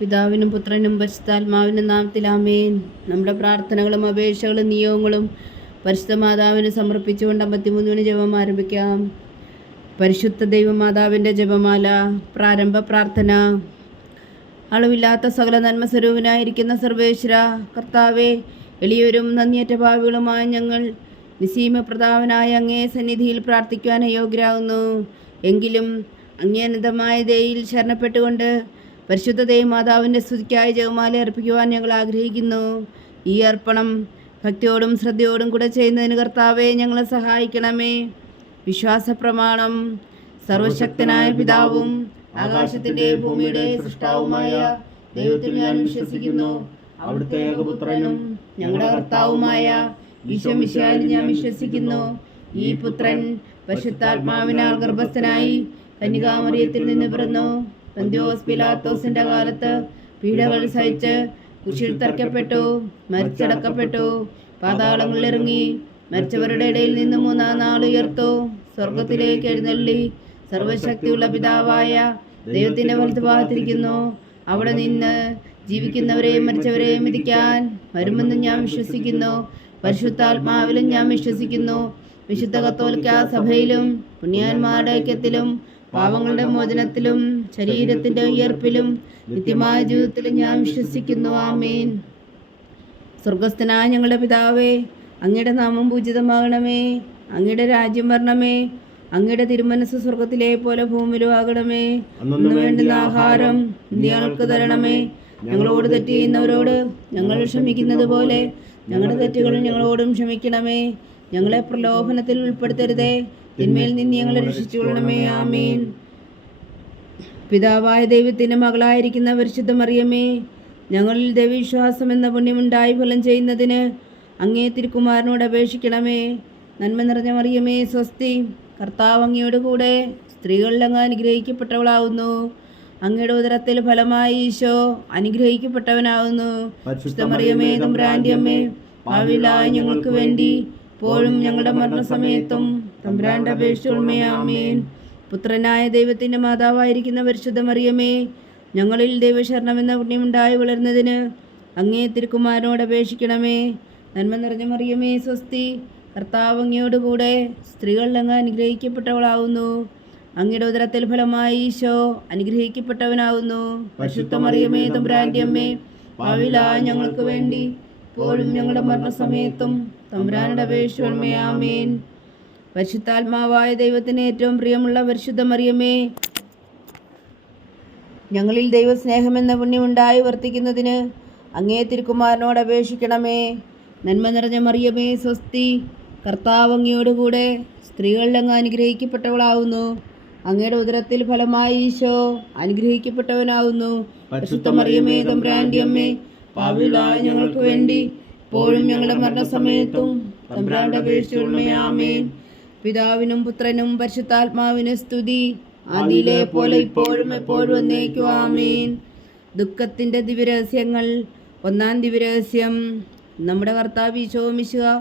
പിതാവിനും പുത്രനും പരിശുദ്ധാത്മാവിനും നാമത്തിൽ ആമേൻ. നമ്മുടെ പ്രാർത്ഥനകളും അപേക്ഷകളും നിയോഗങ്ങളും പരിശുദ്ധ മാതാവിന് സമർപ്പിച്ചുകൊണ്ട് 53 ജപം ആരംഭിക്കാം. പരിശുദ്ധ ദൈവമാതാവിൻ്റെ ജപമാല. പ്രാരംഭ പ്രാർത്ഥന. അളവില്ലാത്ത സകല നന്മ സ്വരൂപനായിരിക്കുന്ന സർവേശ്വര കർത്താവെ, എളിയവരും നന്ദിയറ്റ ഭാവികളുമായ ഞങ്ങൾ നിസീമ പ്രതാപനായ അങ്ങേ സന്നിധിയിൽ പ്രാർത്ഥിക്കുവാൻ അയോഗ്യരാകുന്നു. എങ്കിലും അങ്ങേ അനന്തമായ ദയയിൽ ശരണപ്പെട്ടുകൊണ്ട് പരിശുദ്ധ ദൈവമാതാവിൻ്റെ സ്തുതിക്കായി ജപമാല അർപ്പിക്കുവാൻ ഞങ്ങൾ ആഗ്രഹിക്കുന്നു. ഈ അർപ്പണം ഭക്തിയോടും ശ്രദ്ധയോടും കൂടെ ചെയ്യുന്നതിന് കർത്താവെ ഞങ്ങളെ സഹായിക്കണമേ. വിശ്വാസ പ്രമാണം. സർവശക്തനായ പിതാവും ആകാശത്തിൻ്റെ ഭൂമിയുടെ സൃഷ്ടാവുമായ ദൈവത്തിൽ ഞാൻ വിശ്വസിക്കുന്നു. അവിടുത്തെ ഏകപുത്രനും ഞങ്ങളുടെ കർത്താവുമായ ഈശോ മിശിഹായിൽ ഞാൻ വിശ്വസിക്കുന്നു. ഈ പുത്രൻ പരിശുദ്ധാത്മാവിനാൽ ഗർഭസ്ഥനായി കന്യകാമറിയത്തിൽ നിന്ന് പിറന്നു. പന്തിയോസ് പിലാത്തോസിന്റെ കാലത്ത് പീഡകൾ സഹിച്ച് കുരിശിൽ തറയ്ക്കപ്പെട്ടു, മരിച്ചടക്കപ്പെട്ടു, പാതാളങ്ങളിൽ ഇറങ്ങി, മരിച്ചവരുടെ ഇടയിൽ നിന്ന് 3-ാം നാൾ ഉയർത്തു, സ്വർഗത്തിലേക്ക് എഴുന്നള്ളി, സർവശക്തിയുള്ള പിതാവായ ദൈവത്തിന്റെ വലതുഭാഗത്തിരിക്കുന്നു. അവിടെ നിന്ന് ജീവിക്കുന്നവരെയും മരിച്ചവരെയും വിധിക്കാൻ വരുമെന്ന് ഞാൻ വിശ്വസിക്കുന്നു. പരിശുദ്ധാത്മാവിലും ഞാൻ വിശ്വസിക്കുന്നു. വിശുദ്ധ കത്തോലിക്ക സഭയിലും പുണ്യാന്മാരുടെ ഐക്യത്തിലും പാവങ്ങളുടെ മോചനത്തിലും ശരീരത്തിന്റെ ഉയർപ്പിലും നിത്യമായ ജീവിതത്തിലും ഞാൻ വിശ്വസിക്കുന്നു. ആമേൻ. സ്വർഗസ്ഥനായ ഞങ്ങളുടെ പിതാവേ, അങ്ങയുടെ നാമം പൂജിതമാകണമേ. അങ്ങയുടെ രാജ്യം വരണമേ. അങ്ങയുടെ തിരുമനസ് സ്വർഗത്തിലെ പോലെ ഭൂമിയിലും ആകണമേ. അന്ന് വേണ്ടുന്ന ആഹാരം ഞങ്ങൾക്ക് തരണമേ. ഞങ്ങളോട് തെറ്റ് ചെയ്യുന്നവരോട് ഞങ്ങൾ ക്ഷമിക്കുന്നത് പോലെ ഞങ്ങളുടെ തെറ്റുകൾ ഞങ്ങളോടും ക്ഷമിക്കണമേ. ഞങ്ങളെ പ്രലോഭനത്തിൽ ഉൾപ്പെടുത്തരുതേ, തിന്മയിൽ നിന്ന് ഞങ്ങളെ രക്ഷിച്ചുകൊള്ളണമേ. ആമേൻ. പിതാവായ ദൈവത്തിന്റെ മകളായിരിക്കുന്ന പരിശുദ്ധ മറിയമേ, ഞങ്ങളിൽ ദൈവവിശ്വാസം എന്ന പുണ്യമുണ്ടായി ഫലം ചെയ്യുന്നതിന് അങ്ങേ തിരുക്കുമാരനോട് അപേക്ഷിക്കണമേ. നന്മ നിറഞ്ഞ മറിയമേ, സ്വസ്തി. കർത്താവ് അങ്ങയോട് കൂടെ സ്ത്രീകളിൽ അങ്ങ് അനുഗ്രഹിക്കപ്പെട്ടവളാവുന്നു. അങ്ങയുടെ ഉദരത്തിൽ ഫലമായി ഈശോ അനുഗ്രഹിക്കപ്പെട്ടവനാവുന്നു. പരിശുദ്ധ മറിയമേ, തമ്പുരാന്റെ അമ്മേ, പാപികളായ ഞങ്ങൾക്ക് വേണ്ടി ഇപ്പോഴും ഞങ്ങളുടെ മരണസമയത്തും തമ്പുരാന്റെ അപേക്ഷിച്ചുകൊള്ളണമേ. ആമേൻ. പുത്രനായ ദൈവത്തിന്റെ മാതാവായിരിക്കുന്ന പരിശുദ്ധ മറിയമേ, ഞങ്ങളിൽ ദൈവശരണമെന്ന പുണ്യമുണ്ടായി വളരുന്നതിന് അങ്ങേ തിരുക്കുമാരനോട് അപേക്ഷിക്കണമേ. നന്മ നിറഞ്ഞ മറിയമേ, സ്വസ്തി. കർത്താവ് അങ്ങയോടുകൂടെ സ്ത്രീകളിൽ അങ്ങ് അനുഗ്രഹിക്കപ്പെട്ടവളാവുന്നു. അങ്ങയുടെ ഉദരത്തിൽ ഫലമായി ഈശോ അനുഗ്രഹിക്കപ്പെട്ടവനാവുന്നു. പരിശുദ്ധ മറിയമേ, തമ്പുരാന്റെ അമ്മേ, പാപികളായ ഞങ്ങൾക്ക് വേണ്ടി ഇപ്പോഴും ഞങ്ങളുടെ മരണസമയത്തും തമ്പുരാനോട് അപേക്ഷിച്ചുകൊള്ളണമേ. ആമേൻ. പരിശുദ്ധാത്മാവായ ദൈവത്തിന് ഏറ്റവും പ്രിയമുള്ള പരിശുദ്ധ മറിയമേ, ഞങ്ങളിൽ ദൈവസ്നേഹമെന്ന പുണ്യമുണ്ടായി വർത്തിക്കുന്നതിന് അങ്ങേ തിരുക്കുമാരനോട് അപേക്ഷിക്കണമേ. നന്മ നിറഞ്ഞ മറിയമേ, സ്വസ്തി. കർത്താവ് അങ്ങയോടുകൂടെ സ്ത്രീകളിൽ അങ്ങ് അനുഗ്രഹിക്കപ്പെട്ടവളാവുന്നു. അങ്ങയുടെ ഉദരത്തിൽ ഫലമായി ഈശോ അനുഗ്രഹിക്കപ്പെട്ടവനാവുന്നു. പരിശുദ്ധ മറിയമേ, തമ്പുരാന്റെ അമ്മേ, പാപികളായ ഞങ്ങൾക്ക് വേണ്ടി ഇപ്പോഴും ഞങ്ങളുടെ മരണസമയത്തും തമ്പുരാനോട് അപേക്ഷിച്ചുകൊള്ളണമേ. ആമേൻ. പിതാവിനും പുത്രനും പരിശുദ്ധാത്മാവിനും സ്തുതി, ആദിയിലെ പോലെ ഇപ്പോഴും എപ്പോഴും എന്നേക്കും. ആമേൻ. ദുഃഖത്തിന്റെ ദിവ്യരഹസ്യങ്ങൾ. 1-ാം ദിവ്യരഹസ്യം. നമ്മുടെ കർത്താവ് ഈശോ മിശിഹാ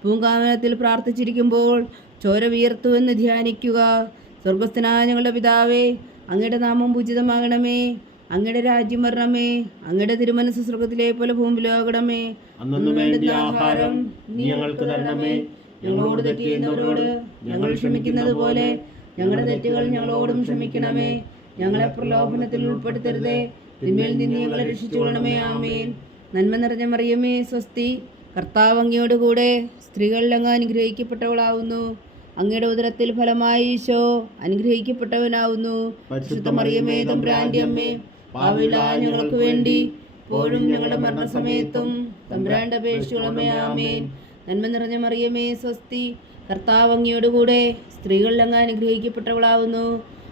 പൂങ്കാവനത്തിൽ പ്രാർത്ഥിച്ചിരിക്കുമ്പോൾ ചോര വിയർത്തുവെന്ന് ധ്യാനിക്കുക. സ്വർഗസ്ഥനായ ഞങ്ങളുടെ പിതാവേ, അങ്ങയുടെ നാമം പൂജിതമാകണമേ. അങ്ങയുടെ രാജ്യം വരണമേ. അങ്ങയുടെ തിരുമനസ് സ്വർഗത്തിലെ പോലെ ഭൂമിയിലാകണമേ. അന്നു വേണ്ടുന്ന ആഹാരം ഞങ്ങൾക്ക് തരണമേ. ഞങ്ങളോട് തെറ്റ് ചെയ്യുന്നവരോട് ഞങ്ങൾ ക്ഷമിക്കുന്നത് പോലെ ഞങ്ങളുടെ തെറ്റുകൾ ഞങ്ങളോടും ക്ഷമിക്കണമേ. ഞങ്ങളെ പ്രലോഭനത്തിൽ ഉൾപ്പെടുത്തരുതേ, തിന്മയിൽ നിന്ന് ഞങ്ങളെ രക്ഷിച്ചുകൊള്ളണമേ. ആമേൻ. നന്മ നിറഞ്ഞ മറിയമേ, സ്വസ്തി. കർത്താവ് അങ്ങയോടുകൂടെ സ്ത്രീകളിൽ അങ്ങ് അനുഗ്രഹിക്കപ്പെട്ടവളാവുന്നു. അങ്ങയുടെ ഉദരത്തിൽ ഫലമായി ഈശോ അനുഗ്രഹിക്കപ്പെട്ടവനാവുന്നു. പരിശുദ്ധ മറിയമേ, തമ്പുരാന്റെ അമ്മേ, പാപികളായ ഞങ്ങൾക്ക് വേണ്ടി ഇപ്പോഴും ഞങ്ങളുടെ മരണസമയത്തും തമ്പുരാന്റെ അപേക്ഷിച്ചുകൊള്ളണമേ. ആമേൻ. നന്മ നിറഞ്ഞ മറിയമേ, സ്വസ്തി. കർത്താവ് അങ്ങയോടുകൂടെ സ്ത്രീകളിൽ അങ്ങ് അനുഗ്രഹിക്കപ്പെട്ടവളാവുന്നു.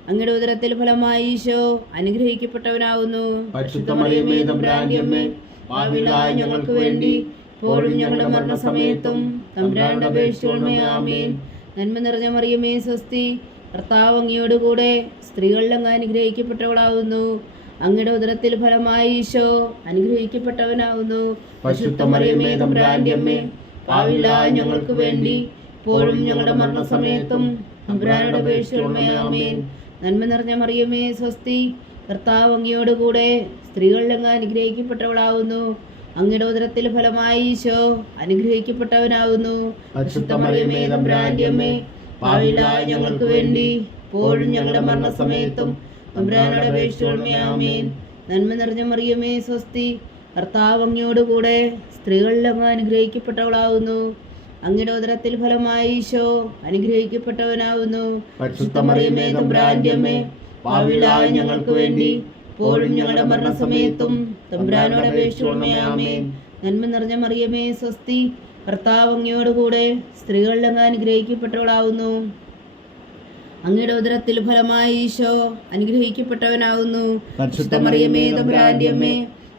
അങ്ങയുടെ ഉദരത്തിൽ ഫലമായി ഈശോ അനുഗ്രഹിക്കപ്പെട്ടവനാവുന്നു. പരിശുദ്ധ മറിയമേ, തമ്പുരാന്റെ അമ്മേ, പാപികളായ ഞങ്ങൾക്ക് വേണ്ടി ഇപ്പോഴും ഞങ്ങളുടെ മരണസമയത്തും തമ്പുരാന്റെ അപേക്ഷിച്ചുകൊള്ളണമേ. ആമേൻ. നന്മ നിറഞ്ഞ മറിയമേ, സ്വസ്തി. കർത്താവ് അങ്ങയോടുകൂടെ സ്ത്രീകളിൽ അങ്ങ് അനുഗ്രഹിക്കപ്പെട്ടവളാവുന്നു. അങ്ങയുടെ ഉദരത്തിൽ ഫലമായി ഈശോ അനുഗ്രഹിക്കപ്പെട്ടവനാവുന്നു. പരിശുദ്ധ മറിയമേ, തമ്പുരാന്റെ അമ്മേ, പാപികളായ ഞങ്ങൾക്ക് വേണ്ടി ഇപ്പോഴും ഞങ്ങളുടെ മരണസമയത്തും തമ്പുരാനോട് അപേക്ഷിച്ചുകൊള്ളണമേ. ആമേൻ. നന്മ നിറഞ്ഞ മറിയമേ, സ്വസ്തി. കർത്താവ് അങ്ങയോടുകൂടെ സ്ത്രീകളിൽ അങ്ങ് അനുഗ്രഹിക്കപ്പെട്ടവളാവുന്നു. അങ്ങയുടെ ഉദരത്തിൽ ഫലമായി ഈശോ അനുഗ്രഹിക്കപ്പെട്ടവനാവുന്നു. പരിശുദ്ധ മറിയമേ തമ്പുരാന്റെ അമ്മേ, പാപികളായ ഞങ്ങൾക്ക് വേണ്ടി ഇപ്പോഴും ഞങ്ങളുടെ മരണസമയത്തും തമ്പുരാനോട് അപേക്ഷിച്ചുകൊള്ളണമേ. ആമേൻ. നന്മ നിറഞ്ഞ മറിയമേ സ്വസ്തി, കർത്താവ് അങ്ങയോടുകൂടെ സ്ത്രീകളിൽ അങ്ങ് അനുഗ്രഹിക്കപ്പെട്ടവളാവുന്നു. അങ്ങയുടെ ഉദരത്തിൽ ഫലമായി ഈശോ അനുഗ്രഹിക്കപ്പെട്ടവനാവുന്നു. പരിശുദ്ധ മറിയമേ തമ്പുരാന്റെ അമ്മേ, പാപികളായ ഞങ്ങൾക്ക് വേണ്ടി ഇപ്പോഴും ഞങ്ങളുടെ മരണസമയത്തും തമ്പുരാനോട് അപേക്ഷിച്ചുകൊള്ളണമേ. ആമേൻ. നന്മ നിറഞ്ഞ മറിയമേ സ്വസ്തി, കർത്താവ് അങ്ങയോടുകൂടെ സ്ത്രീകളിൽ അങ്ങ് അനുഗ്രഹിക്കപ്പെട്ടവളാവുന്നു. അങ്ങയുടെ ഉദരത്തിൽ ഫലമായി ഈശോ അനുഗ്രഹിക്കപ്പെട്ടവനാവുന്നു. പരിശുദ്ധ മറിയമേ തമ്പുരാന്റെ അമ്മേ,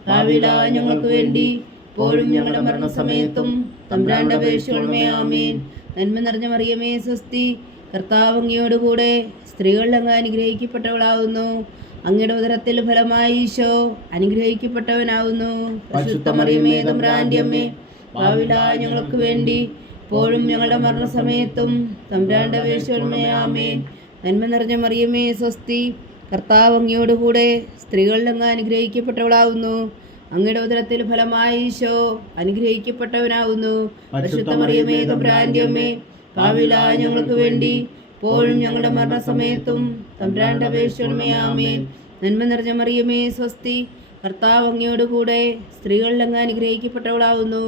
പാപികളായ ഞങ്ങൾക്ക് വേണ്ടി ഇപ്പോഴും ഞങ്ങളുടെ മരണസമയത്തും തമ്പുരാന്റെ അപേക്ഷിച്ചുകൊള്ളണമേ. ആമേൻ. നന്മ നിറഞ്ഞ മറിയമേ സ്വസ്തി, കർത്താവ് അങ്ങയോടുകൂടെ സ്ത്രീകളിൽ അങ്ങ് അനുഗ്രഹിക്കപ്പെട്ടവളാവുന്നു. അങ്ങയുടെ ഉദരത്തിൽ ഫലമായി ഈശോ അനുഗ്രഹിക്കപ്പെട്ടവനാവുന്നു. പരിശുദ്ധ മറിയമേ തമ്പുരാന്റെ അമ്മേ, പാപികളായ ഞങ്ങൾക്ക് വേണ്ടി ഇപ്പോഴും ഞങ്ങളുടെ മരണസമയത്തും തമ്പുരാന്റെ അപേക്ഷിച്ചുകൊള്ളണമേ. ആമേൻ. നന്മ നിറഞ്ഞ മറിയമേ സ്വസ്തി, കർത്താവ് അങ്ങയോടുകൂടെ സ്ത്രീകളിൽ അങ്ങ് അനുഗ്രഹിക്കപ്പെട്ടവളാവുന്നു. അങ്ങയുടെ ഉദരത്തിൽ ഫലമായി ഈശോ അനുഗ്രഹിക്കപ്പെട്ടവനാവുന്നു. പരിശുദ്ധ മറിയമേ തമ്പുരാന്റെ അമ്മേ, പാപികളായ ഞങ്ങൾക്ക് വേണ്ടി ഇപ്പോഴും ഞങ്ങളുടെ മരണസമയത്തും തമ്പുരാന്റെ അപേക്ഷിച്ചുകൊള്ളണമേ. ആമേൻ. നന്മ നിറഞ്ഞ മറിയമേ സ്വസ്തി, കർത്താവ് അങ്ങയോടുകൂടെ സ്ത്രീകളിൽ അങ്ങ് അനുഗ്രഹിക്കപ്പെട്ടവളാവുന്നു.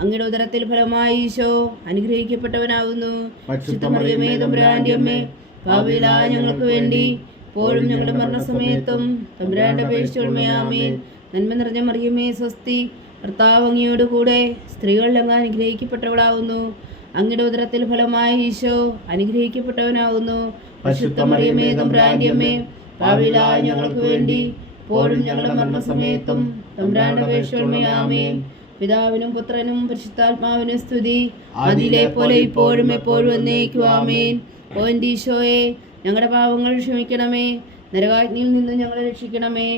അങ്ങയുടെ ഉദരത്തിൽ ഫലമായി ഈശോ അനുഗ്രഹിക്കപ്പെട്ടവനാവുന്നു. പരിശുദ്ധ മറിയമേ തമ്പുരാന്റെ അമ്മേ, പാപികളായ ഞങ്ങൾക്ക് വേണ്ടി ഇപ്പോഴും ഞങ്ങളുടെ മരണസമയത്തും തമ്പുരാന്റെ അപേക്ഷിച്ചുകൊള്ളണമേ. ആമേൻ. നന്മ നിറഞ്ഞ മറിയമേ സ്വസ്തി, കർത്താവ് അങ്ങയോടുകൂടെ സ്ത്രീകളിൽ അങ്ങ് അനുഗ്രഹിക്കപ്പെട്ടവളാവുന്നു. അങ്ങയുടെ ഉദരത്തിൽ ഫലമായി ഈശോ അനുഗ്രഹിക്കപ്പെട്ടവനാവുന്നു. പരിശുദ്ധ മറിയമേ തമ്പുരാന്റെ അമ്മേ, പാപികളായ ഞങ്ങൾക്ക് വേണ്ടി ഇപ്പോഴും ഞങ്ങളുടെ മരണസമയത്തും തമ്പുരാന്റെ അപേക്ഷിച്ചുകൊള്ളണമേ. ആമേൻ. പിതാവിനും പുത്രനും പരിശുദ്ധാത്മാവിനും സ്തുതി, അതിലെ പോലെ ഇപ്പോഴും എപ്പോഴും എന്നേക്കും. ആമേൻ. ഓ എൻ്റെ ഈശോയെ, ഞങ്ങളുടെ പാപങ്ങൾ ക്ഷമിക്കണമേ, നരകാഗ്നിയിൽ നിന്ന് ഞങ്ങളെ രക്ഷിക്കണമേ.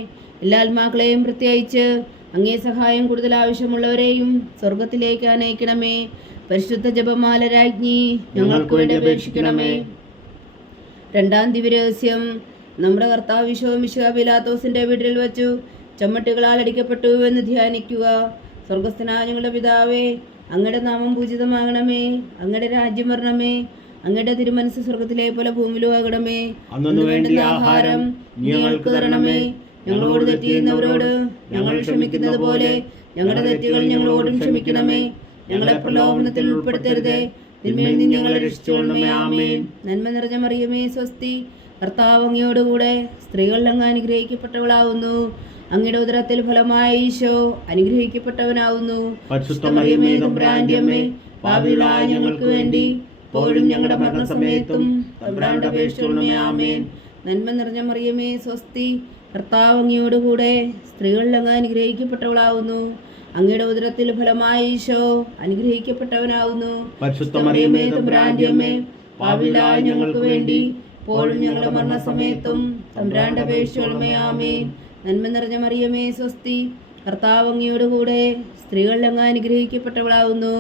എല്ലാ ആത്മാക്കളെയും പ്രത്യേകിച്ച് അങ്ങേ സഹായം കൂടുതൽ ആവശ്യമുള്ളവരെയും സ്വർഗത്തിലേക്ക് അനയിക്കണമേ. പരിശുദ്ധ ജപമാല രാജ്ഞി, ഞങ്ങൾക്ക് വേണ്ടി അപേക്ഷിക്കണമേ. രണ്ടാം ദിവ്യരഹസ്യം. നമ്മുടെ കർത്താവ് ഈശോ മിശിഹാ പീലാത്തോസിന്റെ വീട്ടിൽ വച്ചു ചമ്മട്ടികളാൽ അടിക്കപ്പെട്ടു എന്ന് ധ്യാനിക്കുക. സ്വർഗസ്ഥനായ ഞങ്ങളുടെ പിതാവേ, അങ്ങയുടെ നാമം പൂജിതമാകണമേ, അങ്ങയുടെ രാജ്യം വരണമേ, അങ്ങയുടെ തിരുമനസ് സ്വർഗത്തിലെ പോലെ ഭൂമിയിലും ആകണമേ. അന്നു വേണ്ട ആഹാരം ഞങ്ങൾക്ക് തരണമേ. ഞങ്ങളോട് തെറ്റ് ചെയ്യുന്നവരോട് ഞങ്ങൾ ക്ഷമിക്കുന്നത് പോലെ ഞങ്ങളുടെ തെറ്റുകൾ ഞങ്ങളോടും ക്ഷമിക്കണമേ. ഞങ്ങളെ പ്രലോഭനത്തിൽ ഉൾപ്പെടുത്തരുതേ, തിന്മയിൽ നിന്ന് ഞങ്ങളെ രക്ഷിച്ചുകൊള്ളണമേ. ആമേൻ. നന്മ നിറഞ്ഞ മറിയമേ സ്വസ്തി, കർത്താവ് അങ്ങയോടുകൂടെ സ്ത്രീകളിൽ അങ്ങ് അനുഗ്രഹിക്കപ്പെട്ടവളാവുന്നു. അങ്ങയുടെ ഉദരത്തിൽ ഫലമായി ഈശോ അനുഗ്രഹിക്കപ്പെട്ടവനാവുന്നു. പരിശുദ്ധ മറിയമേ തമ്പുരാന്റെ അമ്മേ, പാപികളായ ഞങ്ങൾക്ക് വേണ്ടി ഇപ്പോഴും ഞങ്ങളുടെ മരണസമയത്തും തമ്പുരാനോട് അപേക്ഷിച്ചുകൊള്ളണമേ. ആമേൻ. നന്മ നിറഞ്ഞ മറിയമേ സ്വസ്തി, കർത്താവ് അങ്ങയോടുകൂടെ സ്ത്രീകളിൽ അങ്ങ് അനുഗ്രഹിക്കപ്പെട്ടവളാവുന്നു. അങ്ങയുടെ ഉദരത്തിൽ ഫലമായി ഈശോ അനുഗ്രഹിക്കപ്പെട്ടവനാവുന്നു. പരിശുദ്ധ മറിയമേ തമ്പുരാന്റെ അമ്മേ, പാപികളായ ഞങ്ങൾക്ക് വേണ്ടി ഇപ്പോഴും ഞങ്ങളുടെ മരണസമയത്തും തമ്പുരാന്റെ അപേക്ഷിച്ചുകൊള്ളണമേ. ആമേൻ. നന്മ നിറഞ്ഞ മറിയമേ സ്വസ്തി, കർത്താവ് അങ്ങയോടുകൂടെ സ്ത്രീകളിൽ അങ്ങ് അനുഗ്രഹിക്കപ്പെട്ടവളാവുന്നു.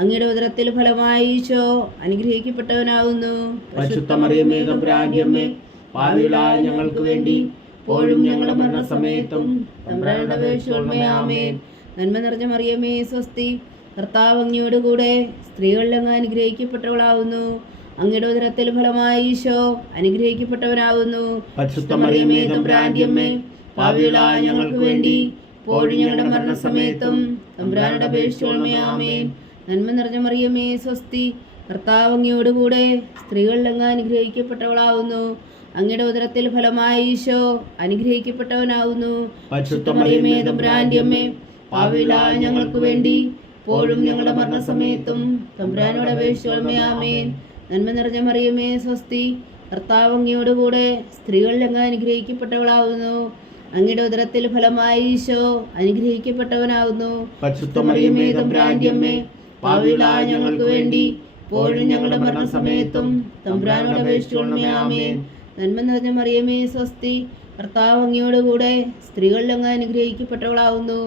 അങ്ങയുടെ ഉദരത്തിൽ ഫലമായി ഈശോ അനുഗ്രഹിക്കപ്പെട്ടവനാവുന്നു. പരിശുദ്ധ മറിയമേ തമ്പുരാന്റെ അമ്മേ, പാപികളായ ഞങ്ങൾക്ക് വേണ്ടി ഇപ്പോഴും ഞങ്ങളുടെ മരണസമയത്തും തമ്പുരാനോട് അപേക്ഷിച്ചുകൊള്ളണമേ. ആമേൻ. നന്മ നിറഞ്ഞ മറിയമേ സ്വസ്തി, കർത്താവ് അങ്ങയോടുകൂടെ സ്ത്രീകളിൽ അങ്ങ് അനുഗ്രഹിക്കപ്പെട്ടവളാവുന്നു. അങ്ങയുടെ ഉദരത്തിൽ ഫലമായി ഈശോ അനുഗ്രഹിക്കപ്പെട്ടവനാവുന്നു. പരിശുദ്ധ മറിയമേ തമ്പുരാന്റെ അമ്മേ, പാപികളായ ഞങ്ങൾക്ക് വേണ്ടി ഇപ്പോഴും ഞങ്ങളുടെ മരണസമയത്തും തമ്പുരാനോട് അപേക്ഷിച്ചുകൊള്ളണമേ. ആമേൻ. നന്മ നിറഞ്ഞ മറിയമേ സ്വസ്തി, കർത്താവ് അങ്ങയോടുകൂടെ സ്ത്രീകളിൽ അങ്ങ് അനുഗ്രഹിക്കപ്പെട്ടവളാവുന്നു. അങ്ങയുടെ ഉദരത്തിൽ ഫലമായി ഈശോ അനുഗ്രഹിക്കപ്പെട്ടവനാവുന്നു. പരിശുദ്ധ മറിയമേ തമ്പുരാന്റെ അമ്മേ, പാപികളായ ഞങ്ങൾക്ക് വേണ്ടി ഇപ്പോഴും ഞങ്ങളുടെ മരണസമയത്തും തമ്പുരാനോട് അപേക്ഷിച്ചുകൊള്ളണമേ. ആമേൻ. നന്മ നിറഞ്ഞ മറിയമേ സ്വസ്തി, കർത്താവ് അങ്ങയോടുകൂടെ സ്ത്രീകളിൽ അങ്ങ് അനുഗ്രഹിക്കപ്പെട്ടവളാവുന്നു. അങ്ങയുടെ ഉദരത്തിൽ ഫലമായി ഈശോ അനുഗ്രഹിക്കപ്പെട്ടവനാവുന്നു. പരിശുദ്ധ മറിയമേ തമ്പുരാന്റെ അമ്മേ, പാപികളായ ഞങ്ങൾക്ക് വേണ്ടി ഇപ്പോഴും ഞങ്ങളുടെ മരണസമയത്തും തമ്പുരാനോട് അപേക്ഷിച്ചുകൊള്ളണമേ. ആമേൻ. നന്മ നിറഞ്ഞ മറിയമേ സ്വസ്തി, കർത്താവ് അങ്ങയോടുകൂടെ സ്ത്രീകളിൽ അങ്ങ് അനുഗ്രഹിക്കപ്പെട്ടവളാവുന്നു.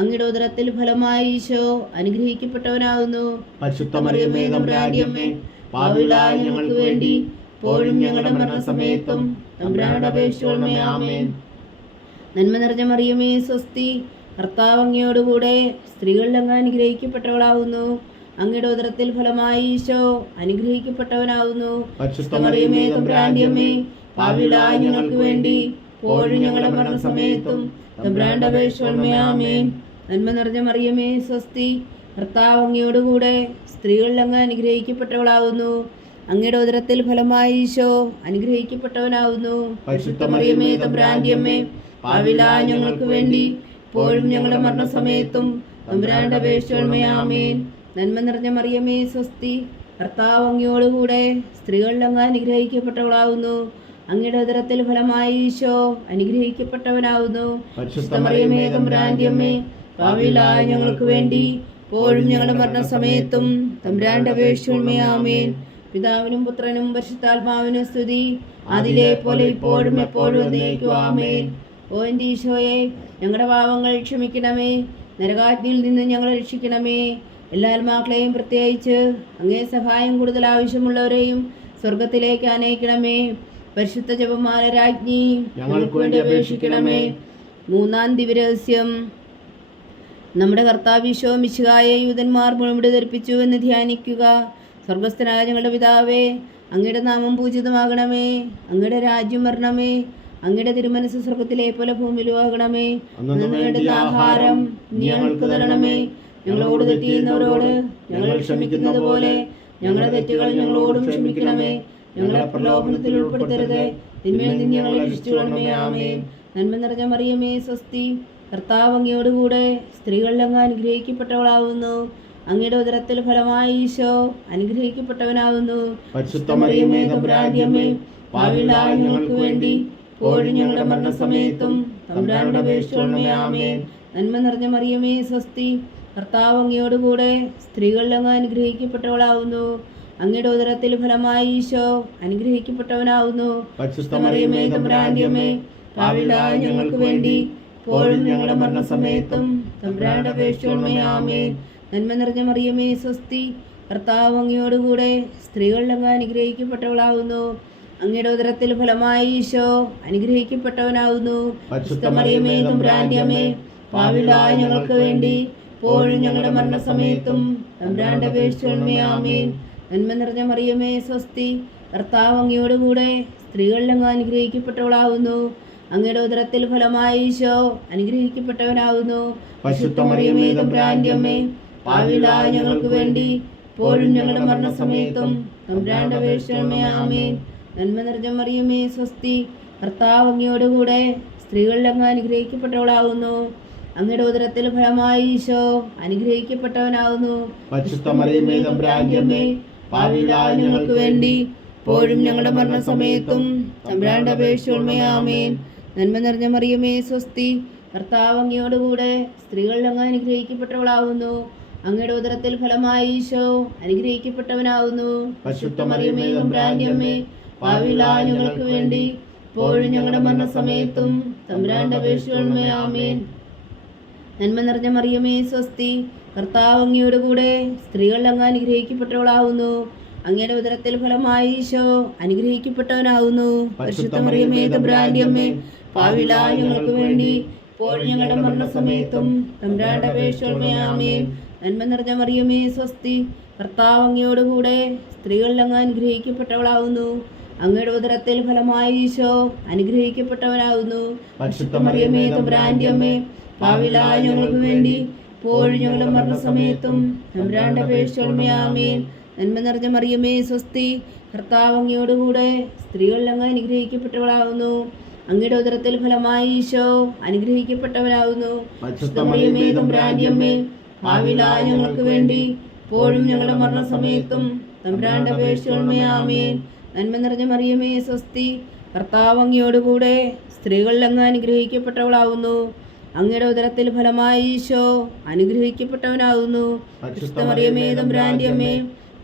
അങ്ങയുടെ ഉദരത്തിൽ ഫലമായി ഈശോ അനുഗ്രഹിക്കപ്പെട്ടവനാവുന്നു. പരിശുദ്ധ മറിയമേ തമ്പുരാന്റെ അമ്മേ, പാപികളായ ഞങ്ങൾക്ക് വേണ്ടി ഇപ്പോഴും ഞങ്ങളുടെ മരണസമയത്തും തമ്പുരാനോട് അപേക്ഷിച്ചുകൊള്ളണമേ. ആമേൻ. നന്മ നിറഞ്ഞ മറിയമേ സ്വസ്തി, കർത്താവ് അങ്ങയോടുകൂടെ സ്ത്രീകളിൽ അങ്ങ് അനുഗ്രഹിക്കപ്പെട്ടവളാവുന്നു. അങ്ങയുടെ ഉദരത്തിൽ ഫലമായി ഈശോ അനുഗ്രഹിക്കപ്പെട്ടവനാവുന്നു. മറിയമേ തമ്പുരാന്റെ അമ്മേ, പാപികളായ ഞങ്ങൾക്ക് വേണ്ടി ഇപ്പോഴും ഞങ്ങളുടെ മരണസമയത്തും തമ്പുരാന്റെ അപേക്ഷിക്കണമേ. ആമേൻ. നന്മ നിറഞ്ഞ മറിയമേ സ്വസ്തി, കർത്താവ് അങ്ങയോടുകൂടെ സ്ത്രീകളിൽ അങ്ങ് അനുഗ്രഹിക്കപ്പെട്ടവളാവുന്നു. അങ്ങയുടെ ഉദരത്തിൽ ഫലമായി ഈശോ അനുഗ്രഹിക്കപ്പെട്ടവനാവുന്നു. മറിയമേ തമ്പുരാന്റെ അമ്മേ, പാപികളായ ഞങ്ങൾക്ക് വേണ്ടി ഇപ്പോഴും ഞങ്ങളുടെ മരണസമയത്തും തമ്പുരാന്റെ അപേക്ഷിക്കണമേ. ആമേൻ. നന്മ നിറഞ്ഞ മറിയമേ സ്വസ്തി, കർത്താവ് അങ്ങയോടുകൂടെ സ്ത്രീകളിൽ അങ്ങ് അനുഗ്രഹിക്കപ്പെട്ടവളാവുന്നു. അങ്ങയുടെ ഉദരത്തിൽ ഫലമായി ഈശോ അനുഗ്രഹിക്കപ്പെട്ടവനാവുന്നു. മറിയമേ തമ്പുരാന്റെ അമ്മേ, പാപികളായ ഞങ്ങൾക്ക് വേണ്ടി ഇപ്പോഴും ഞങ്ങളുടെ മരണസമയത്തും തമ്പുരാന്റെ അപേക്ഷിക്കണമേ. ആമേൻ. പിതാവിനും പുത്രനും പരിശുദ്ധാത്മാവിനും സ്തുതി, അതിലെ പോലെ ഇപ്പോഴും എപ്പോഴും എന്നേക്കും. ആമേൻ. ഓ എൻ്റെ ഈശോയെ, ഞങ്ങളുടെ പാപങ്ങൾ ക്ഷമിക്കണമേ, നരകാഗ്നിയിൽ നിന്ന് ഞങ്ങളെ രക്ഷിക്കണമേ. എല്ലാ ആത്മാക്കളെയും പ്രത്യേകിച്ച് അങ്ങേ സഹായം കൂടുതൽ ആവശ്യമുള്ളവരെയും സ്വർഗത്തിലേക്ക് അനയിക്കണമേ. പരിശുദ്ധ ജപമാല രാജ്ഞി ഞങ്ങൾക്ക് വേണ്ടി അപേക്ഷിക്കണമേ. മൂന്നാം ദിവ്യരഹസ്യം. നമ്മുടെ കർത്താവ് ഈശോ മിശിഹായെ യൂതന്മാർ മുഴുവൻ ധരിപ്പിച്ചു എന്ന് ധ്യാനിക്കുക. സ്വർഗസ്ഥനായ ഞങ്ങളുടെ പിതാവേ, അങ്ങയുടെ നാമം പൂജിതമാകണമേ, അങ്ങയുടെ രാജ്യം വരണമേ, അങ്ങയുടെ തിരുമനസ് സ്വർഗത്തിലെ പോലെ ഭൂമിയിലും ആകണമേ. വേണ്ടുന്ന ആഹാരം ഞങ്ങൾക്ക് തരണമേ. ഞങ്ങളോട് തെറ്റ് ചെയ്യുന്നവരോട് ഞങ്ങൾ ക്ഷമിക്കുന്നത് പോലെ ഞങ്ങളുടെ തെറ്റുകൾ ഞങ്ങളോടും ക്ഷമിക്കണമേ. ഞങ്ങളെ പ്രലോഭനത്തിൽ ഉൾപ്പെടുത്തരുത്, തിന്മയിൽ നിന്ന് ഞങ്ങളെ രക്ഷിച്ചുകൊള്ളണമേ. ആമേൻ. നന്മ നിറഞ്ഞ മറിയമേ സ്വസ്തി, കർത്താവ് അങ്ങയോടുകൂടെ സ്ത്രീകളിൽ അങ്ങ് അനുഗ്രഹിക്കപ്പെട്ടവളാവുന്നു. അങ്ങയുടെ ഉദരത്തിൽ ഫലമായി ഈശോ അനുഗ്രഹിക്കപ്പെട്ടവനാവുന്നു. മറിയമേ തമ്പുരാന്റെ അമ്മേ, പാപികളായ ഞങ്ങൾക്ക് വേണ്ടി ഇപ്പോഴും ഞങ്ങളുടെ മരണസമയത്തും തമ്പുരാനോട് അപേക്ഷിക്കണമേ. ആമേൻ. നന്മ നിറഞ്ഞ മറിയമേ സ്വസ്തി, കർത്താവ് അങ്ങയോടുകൂടെ സ്ത്രീകളിൽ അങ്ങ് അനുഗ്രഹിക്കപ്പെട്ടവളാവുന്നു. അങ്ങയുടെ ഉദരത്തിൽ ഫലമായി ഈശോ അനുഗ്രഹിക്കപ്പെട്ടവനാവുന്നു. മറിയമേ തമ്പുരാന്റെ അമ്മേ, പാപികളായ ഞങ്ങൾക്ക് വേണ്ടി ഇപ്പോഴും ഞങ്ങളുടെ മരണസമയത്തും തമ്പുരാനോട് അപേക്ഷിക്കണമേ. ആമേൻ. നന്മ നിറഞ്ഞ മറിയമേ സ്വസ്തി, കർത്താവ് അങ്ങയോടുകൂടെ സ്ത്രീകളിൽ അങ്ങ് അനുഗ്രഹിക്കപ്പെട്ടവളാവുന്നു. അങ്ങയുടെ ഉദരത്തിൽ ഫലമായി ഈശോ അനുഗ്രഹിക്കപ്പെട്ടവനാവുന്നു. മറിയമേ തമ്പുരാന്റെ അമ്മേ, പാപികളായ ഞങ്ങൾക്ക് വേണ്ടി ഇപ്പോഴും ഞങ്ങളുടെ മരണസമയത്തും തമ്പുരാന്റെ അപേക്ഷിക്കണമേ. ആമേൻ. നന്മ നിറഞ്ഞ മറിയമേ സ്വസ്തി, കർത്താവ് അങ്ങയോടുകൂടെ സ്ത്രീകളിൽ അങ്ങ് അനുഗ്രഹിക്കപ്പെട്ടവളാവുന്നു. അങ്ങയുടെ ഉദരത്തിൽ ഫലമായി ഈശോ അനുഗ്രഹിക്കപ്പെട്ടവനാവുന്നു. മറിയമേ തമ്പുരാന്റെ അമ്മേ, പാപികളായ ഞങ്ങൾക്ക് വേണ്ടി ഇപ്പോഴും ഞങ്ങളുടെ മരണസമയത്തും തമ്പുരാന്റെ അപേക്ഷിക്കണമേ. ആമേൻ. നന്മ നിറഞ്ഞ മറിയമേ സ്വസ്തി, കർത്താവ് അങ്ങയോടുകൂടെ സ്ത്രീകളിൽ അങ്ങ് അനുഗ്രഹിക്കപ്പെട്ടവളാവുന്നു. അങ്ങയുടെ ഉദരത്തിൽ ഫലമായി ഈശോ അനുഗ്രഹിക്കപ്പെട്ടവനാവുന്നു. മറിയമേ തമ്പുരാന്റെ അമ്മേ, പാപികളായ ഞങ്ങൾക്ക് വേണ്ടി ഇപ്പോഴും ഞങ്ങളുടെ മരണസമയത്തും തമ്പുരാന്റെ അപേക്ഷിക്കണമേ. ആമേൻ. നന്മ നിറഞ്ഞ മറിയമേ സ്വസ്തി, കർത്താവ് അങ്ങയോടുകൂടെ സ്ത്രീകളിൽ അങ്ങ് അനുഗ്രഹിക്കപ്പെട്ടവളാവുന്നു. അങ്ങയുടെ ഉദരത്തിൽ ഫലമായി ഈശോ അനുഗ്രഹിക്കപ്പെട്ടവനാവുന്നു. മറിയമേ തമ്പുരാന്റെ അമ്മേ, പാപികളായ ഞങ്ങൾക്ക് വേണ്ടി ഇപ്പോഴും ഞങ്ങളുടെ മരണസമയത്തും തമ്പുരാന്റെ അപേക്ഷിക്കണമേ. ആമേൻ. നന്മ നിറഞ്ഞ മറിയമേ സ്വസ്തി, കർത്താവ് അങ്ങയോടുകൂടെ സ്ത്രീകളിൽ അങ്ങ് അനുഗ്രഹിക്കപ്പെട്ടവളാവുന്നു. അങ്ങയുടെ ഉദരത്തിൽ ഫലമായി ഈശോ അനുഗ്രഹിക്കപ്പെട്ടവനാവുന്നു. മറിയമേ തമ്പുരാന്റെ അമ്മേ, പാപികളായ ഞങ്ങൾക്ക് വേണ്ടി ഇപ്പോഴും ഞങ്ങളുടെ മരണസമയത്തും തമ്പുരാന്റെ അപേക്ഷിക്കണമേ. ആമേൻ. നന്മ നിറഞ്ഞ മറിയമേ സ്വസ്തി, കർത്താവ് അങ്ങയോടുകൂടെ സ്ത്രീകളിൽ അങ്ങ് അനുഗ്രഹിക്കപ്പെട്ടവളാവുന്നു. അങ്ങയുടെ ഉദരത്തിൽ ഫലമായി ഈശോ അനുഗ്രഹിക്കപ്പെട്ടവനാവുന്നു. മറിയമേ തമ്പുരാന്റെ അമ്മേ, പാപികളായ ഞങ്ങൾക്ക് വേണ്ടി ഇപ്പോഴും ഞങ്ങളുടെ മരണസമയത്തും തമ്പുരാന്റെ അപേക്ഷിക്കണമേ. ആമേൻ. നന്മ നിറഞ്ഞ മറിയമേ സ്വസ്തി, കർത്താവ് അങ്ങയോടുകൂടെ സ്ത്രീകളിൽ അങ്ങ് അനുഗ്രഹിക്കപ്പെട്ടവളാവുന്നു. അങ്ങയുടെ ഉദരത്തിൽ ഫലമായി ഈശോ അനുഗ്രഹിക്കപ്പെട്ടവനാവുന്നു. മറിയമേ തമ്പുരാന്റെ അമ്മേ, പാപികളായ ഞങ്ങൾക്ക് വേണ്ടി ഇപ്പോഴും ഞങ്ങളുടെ മരണസമയത്തും തമ്പുരാന്റെ അപേക്ഷിക്കണമേ. ആമേൻ. നന്മ നിറഞ്ഞ മറിയമേ സ്വസ്തി, കർത്താവ് അങ്ങയോടുകൂടെ സ്ത്രീകളിൽ അങ്ങ് അനുഗ്രഹിക്കപ്പെട്ടവളാവുന്നു. അങ്ങയുടെ ഉദരത്തിൽ ഫലമായി ഈശോ അനുഗ്രഹിക്കപ്പെട്ടവനാകുന്നു. മറിയമേ തമ്പുരാന്റെ അമ്മേ,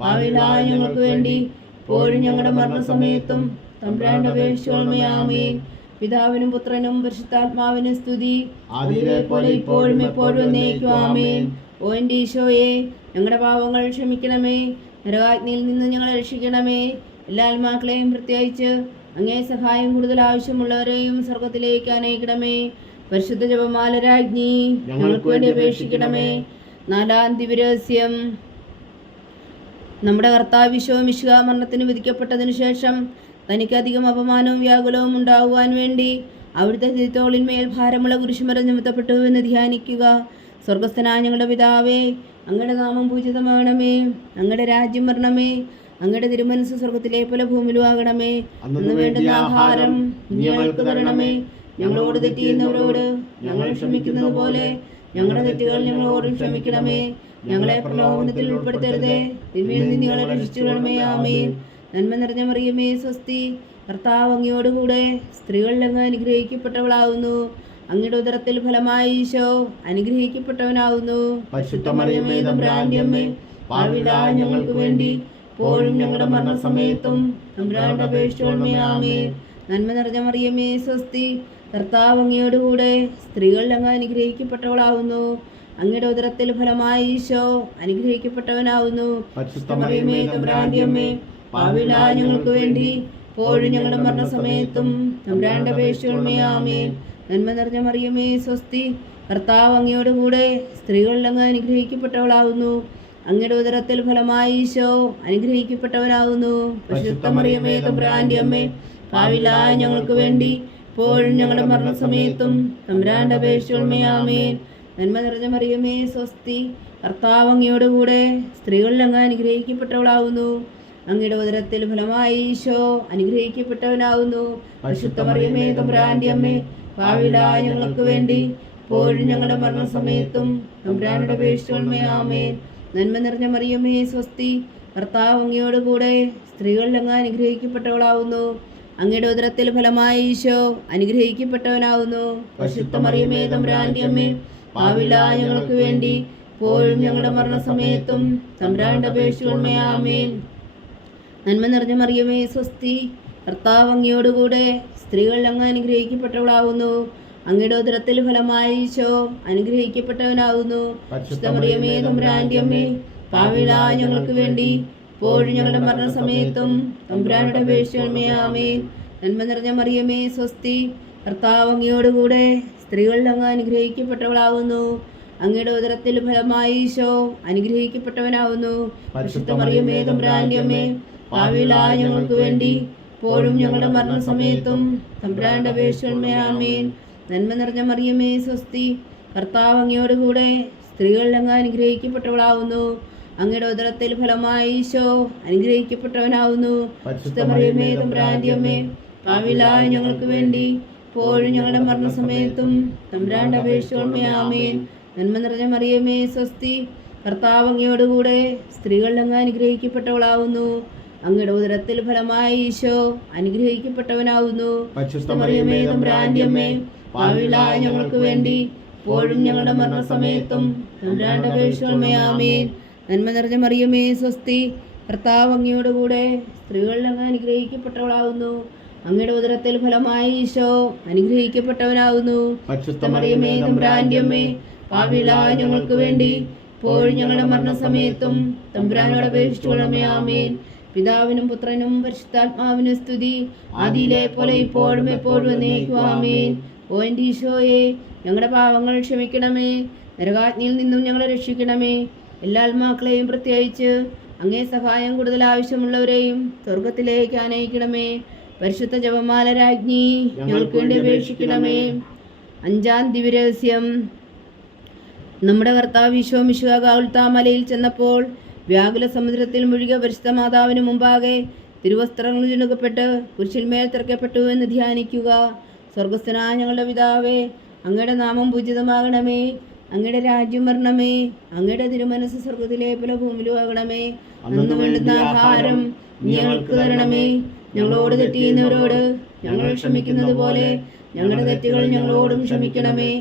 പാപികളായ ഞങ്ങൾക്ക് വേണ്ടി ഇപ്പോഴും ഞങ്ങളുടെ മരണസമയത്തും തമ്പുരാന്റെ അപേക്ഷിക്കണമേ. ആമേൻ. പിതാവിനും പുത്രനും പരിശുദ്ധാത്മാവിനും സ്തുതി, ആദിയിലെ പോലെ ഇപ്പോഴും എപ്പോഴും എന്നേക്കും. ആമേൻ. ഓ എൻ്റെ ഈശോയെ, ഞങ്ങളുടെ പാപങ്ങൾ ക്ഷമിക്കണമേ, നരകാഗ്നിയിൽ നിന്ന് ഞങ്ങളെ രക്ഷിക്കണമേ. എല്ലാ ആത്മാക്കളെയും പ്രത്യേകിച്ച് അങ്ങേ സഹായം കൂടുതൽ ആവശ്യമുള്ളവരെയും സ്വർഗത്തിലേക്ക് അനയിക്കണമേ. പരിശുദ്ധ ജപമാല രാജ്ഞി ഞങ്ങൾക്ക് വേണ്ടി അപേക്ഷിക്കണമേ. 4-ാം ദിവ്യരഹസ്യം. നമ്മുടെ കർത്താവ് ഈശോ മിശിഹാ മരണത്തിന് വിധിക്കപ്പെട്ടതിനു ശേഷം തനിക്കധികം അപമാനവും വ്യാകുലവും ഉണ്ടാകുവാൻ വേണ്ടി അവിടുത്തെ തിരുത്തോളിന്മേൽ ഭാരമുള്ള കുരിശുമരം ചുമത്തപ്പെട്ടു എന്ന് ധ്യാനിക്കുക. സ്വർഗസ്ഥനായ ഞങ്ങളുടെ പിതാവേ, അങ്ങയുടെ നാമം പൂജിതമാകണമേ. അങ്ങയുടെ രാജ്യം വരണമേ. അങ്ങയുടെ തിരുമനസ് സ്വർഗത്തിലെ പോലെ ഭൂമിയിലും ആകണമേ. അന്ന് വേണ്ടുന്ന ആഹാരം ഞങ്ങൾക്ക് തരണമേ. ഞങ്ങളോട് തെറ്റ് ചെയ്യുന്നവരോട് ഞങ്ങൾ ക്ഷമിക്കുന്നത് പോലെ ഞങ്ങളുടെ തെറ്റുകൾ ഞങ്ങളോട് ക്ഷമിക്കണമേ. ഞങ്ങളെ പ്രലോഭനത്തിൽ ഉൾപ്പെടുത്തരുതേ, തിന്മയിൽ നിന്ന് ഞങ്ങളെ രക്ഷിച്ചുകൊള്ളണമേ. ആമേൻ. നന്മ നിറഞ്ഞ മറിയമേ, സ്വസ്തി. കർത്താവ് അങ്ങയോടുകൂടെ സ്ത്രീകളിൽ അങ്ങ് അനുഗ്രഹിക്കപ്പെട്ടവളാവുന്നു. അങ്ങയുടെ ഉദരത്തിൽ ഫലമായി ഈശോ അനുഗ്രഹിക്കപ്പെട്ടവനാവുന്നു. പരിശുദ്ധ മറിയമേ തമ്പുരാന്റെ അമ്മേ, പാപികളായ ഞങ്ങൾക്ക് വേണ്ടി ഇപ്പോഴും ഞങ്ങളുടെ മരണസമയത്തും തമ്പുരാനോട് അപേക്ഷിച്ചുകൊള്ളണമേ. ആമേൻ. നന്മ നിറഞ്ഞ മറിയമേ, സ്വസ്തി. കർത്താവ് അങ്ങയോടുകൂടെ സ്ത്രീകളിൽ അങ്ങ് അനുഗ്രഹിക്കപ്പെട്ടവളാവുന്നു. അങ്ങയുടെ ഉദരത്തിൽ ഫലമായി ഈശോ അനുഗ്രഹിക്കപ്പെട്ടവനാവുന്നു. പരിശുദ്ധ മറിയമേ തമ്പുരാന്റെ അമ്മേ, പാപികളായ ഞങ്ങൾക്ക് വേണ്ടി ഇപ്പോഴും ഞങ്ങളുടെ മരണസമയത്തും തമ്പുരാനോട് അപേക്ഷിച്ചുകൊള്ളണമേ. ആമേൻ. നന്മ നിറഞ്ഞ മറിയമേ, സ്വസ്തി. കർത്താവ് അങ്ങയോടുകൂടെ സ്ത്രീകളിൽ അങ്ങ് അനുഗ്രഹിക്കപ്പെട്ടവളാവുന്നു. അങ്ങയുടെ ഉദരത്തിൽ ഫലമായി ഈശോ അനുഗ്രഹിക്കപ്പെട്ടവനാവുന്നു. പരിശുദ്ധ മറിയമേ തമ്പുരാന്റെ അമ്മേ, പാപികളായ ഞങ്ങൾക്ക് വേണ്ടി ഇപ്പോഴും ഞങ്ങളുടെ മരണസമയത്തും തമ്പുരാനോട് അപേക്ഷിച്ചുകൊള്ളണമേ. ആമേൻ. നന്മ നിറഞ്ഞ മറിയമേ, സ്വസ്തി. കർത്താവ് അങ്ങയോടുകൂടെ സ്ത്രീകളിൽ അങ്ങ് അനുഗ്രഹിക്കപ്പെട്ടവളാവുന്നു. അങ്ങയുടെ ഉദരത്തിൽ ഫലമായി ഈശോ അനുഗ്രഹിക്കപ്പെട്ടവനാവുന്നു. പരിശുദ്ധ മറിയമേ തമ്പുരാന്റെ അമ്മേ, പാപികളായ ഞങ്ങൾക്ക് വേണ്ടി ഇപ്പോഴും ഞങ്ങളുടെ മരണസമയത്തും തമ്പുരാനോട് അപേക്ഷിച്ചുകൊള്ളണമേ. ആമേൻ. നന്മ നിറഞ്ഞ മറിയമേ, സ്വസ്തി. കർത്താവ് അങ്ങയോടുകൂടെ സ്ത്രീകളിൽ അങ്ങ് അനുഗ്രഹിക്കപ്പെട്ടവളാവുന്നു. അങ്ങയുടെ ഉദരത്തിൽ ഫലമായി ഈശോ അനുഗ്രഹിക്കപ്പെട്ടവനാവുന്നു. പരിശുദ്ധ മറിയമേ തമ്പുരാന്റെ അമ്മേ, പാപികളായ ഞങ്ങൾക്ക് വേണ്ടി ഇപ്പോഴും ഞങ്ങളുടെ മരണസമയത്തും തമ്പുരാനോട് അപേക്ഷിച്ചുകൊള്ളണമേ. ആമേൻ. നന്മ നിറഞ്ഞ മറിയമേ, സ്വസ്തി. കർത്താവ് അങ്ങയോടുകൂടെ സ്ത്രീകളിൽ അങ്ങ് അനുഗ്രഹിക്കപ്പെട്ടവളാവുന്നു. അങ്ങയുടെ ഉദരത്തിൽ ഫലമായി ഈശോ അനുഗ്രഹിക്കപ്പെട്ടവനാവുന്നു. പരിശുദ്ധ മറിയമേ തമ്പുരാന്റെ അമ്മേ, പാപികളായ ഞങ്ങൾക്ക് വേണ്ടി ഇപ്പോഴും ഞങ്ങളുടെ മരണസമയത്തും തമ്പുരാനോട് അപേക്ഷിച്ചുകൊള്ളണമേ. ആമേൻ. നന്മ നിറഞ്ഞ മറിയമേ, സ്വസ്തി. കർത്താവ് അങ്ങയോടുകൂടെ സ്ത്രീകളിൽ അങ്ങ് അനുഗ്രഹിക്കപ്പെട്ടവളാവുന്നു. അങ്ങയുടെ ഉദരത്തിൽ ഫലമായി ഈശോ അനുഗ്രഹിക്കപ്പെട്ടവനാവുന്നു. പരിശുദ്ധ മറിയമേ തമ്പുരാന്റെ അമ്മേ, പാപികളായ ഞങ്ങൾക്ക് വേണ്ടി ഇപ്പോഴും ഞങ്ങളുടെ മരണസമയത്തും തമ്പുരാനോട് അപേക്ഷിച്ചുകൊള്ളണമേ. ആമേൻ. നന്മ നിറഞ്ഞ മറിയമേ, സ്വസ്തി. കർത്താവ് അങ്ങയോടുകൂടെ സ്ത്രീകളിൽ അങ്ങ് അനുഗ്രഹിക്കപ്പെട്ടവളാവുന്നു. അങ്ങയുടെ ഉദരത്തിൽ ഫലമായി ഈശോ അനുഗ്രഹിക്കപ്പെട്ടവനാവുന്നു. പരിശുദ്ധ മറിയമേ തമ്പുരാന്റെ അമ്മേ, പാപികളായ ഞങ്ങൾക്ക് വേണ്ടി ഇപ്പോഴും ഞങ്ങളുടെ മരണസമയത്തും തമ്പുരാനോട് അപേക്ഷിച്ചുകൊള്ളണമേ. ആമേൻ. നന്മ നിറഞ്ഞ മറിയമേ, സ്വസ്തി. കർത്താവ് അങ്ങയോടുകൂടെ സ്ത്രീകളിൽ അങ്ങ് അനുഗ്രഹിക്കപ്പെട്ടവളാവുന്നു. അങ്ങയുടെ ഉദരത്തിൽ ഫലമായി ഈശോ അനുഗ്രഹിക്കപ്പെട്ടവനാവുന്നു. പരിശുദ്ധ മറിയമേ തമ്പുരാന്റെ അമ്മേ, പാപികളായ ഞങ്ങൾക്ക് വേണ്ടി ഇപ്പോഴും ഞങ്ങളുടെ മരണസമയത്തും തമ്പുരാനോട് അപേക്ഷിച്ചുകൊള്ളണമേ. ആമേൻ. നന്മ നിറഞ്ഞ മറിയമേ, സ്വസ്തി. കർത്താവ് അങ്ങയോടുകൂടെ സ്ത്രീകളിൽ അങ്ങ് അനുഗ്രഹിക്കപ്പെട്ടവളാവുന്നു. അങ്ങയുടെ ഉദരത്തിൽ ഫലമായി ഈശോ അനുഗ്രഹിക്കപ്പെട്ടവനാവുന്നു. പരിശുദ്ധ മറിയമേ തമ്പുരാന്റെ അമ്മേ, പാപികളായ ഞങ്ങൾക്ക് വേണ്ടി ഇപ്പോഴും ഞങ്ങളുടെ മരണസമയത്തും തമ്പുരാനോട് അപേക്ഷിച്ചുകൊള്ളണമേ. ആമേൻ. പിതാവിനും പുത്രനും പരിശുദ്ധാത്മാവിനും സ്തുതി, ആദിയിലെ പോലെ ഇപ്പോഴും എപ്പോഴും എന്നേക്കും. ആമേൻ. ഓ എൻ്റെ ഈശോയെ, ഞങ്ങളുടെ പാവങ്ങൾ ക്ഷമിക്കണമേ. നരകാജ്ഞയിൽ നിന്നും ഞങ്ങളെ രക്ഷിക്കണമേ. എല്ലാ ആത്മാക്കളെയും പ്രത്യേകിച്ച് അങ്ങേ സഹായം കൂടുതൽ ആവശ്യമുള്ളവരെയും സ്വർഗത്തിലേക്ക് ആനയിക്കണമേ. പരിശുദ്ധ ജപമാല രാജ്ഞി ഞങ്ങൾക്ക് വേണ്ടി അപേക്ഷിക്കണമേ. 5-ാം ദിവ്യരഹസ്യം. നമ്മുടെ കർത്താവ് ഈശോ മിശിഹാ ഗാഗുൽത്താ മലയിൽ ചെന്നപ്പോൾ വ്യാകുല സമുദ്രത്തിൽ മുഴുകിയ പരിശുദ്ധ മാതാവിന് മുമ്പാകെ തിരുവസ്ത്രങ്ങൾ ചുരുക്കപ്പെട്ട് കുരിശിന്മേൽ തിറക്കപ്പെട്ടു എന്ന് ധ്യാനിക്കുക. സ്വർഗസ്ഥനായ ഞങ്ങളുടെ പിതാവേ, അങ്ങയുടെ നാമം പൂജിതമാകണമേ. അങ്ങയുടെ രാജ്യം വരണമേ. അങ്ങയുടെ തിരുമനസ് സ്വർഗത്തിലെ പോലെ ഭൂമിയിലും ആകണമേ. അന്ന് വേണ്ടുന്ന ആഹാരം ഞങ്ങൾക്ക് തരണമേ. ഞങ്ങളോട് തെറ്റ് ചെയ്യുന്നവരോട് ഞങ്ങൾ ക്ഷമിക്കുന്നത് പോലെ ഞങ്ങളുടെ തെറ്റുകൾ ഞങ്ങളോടും ക്ഷമിക്കണമേ.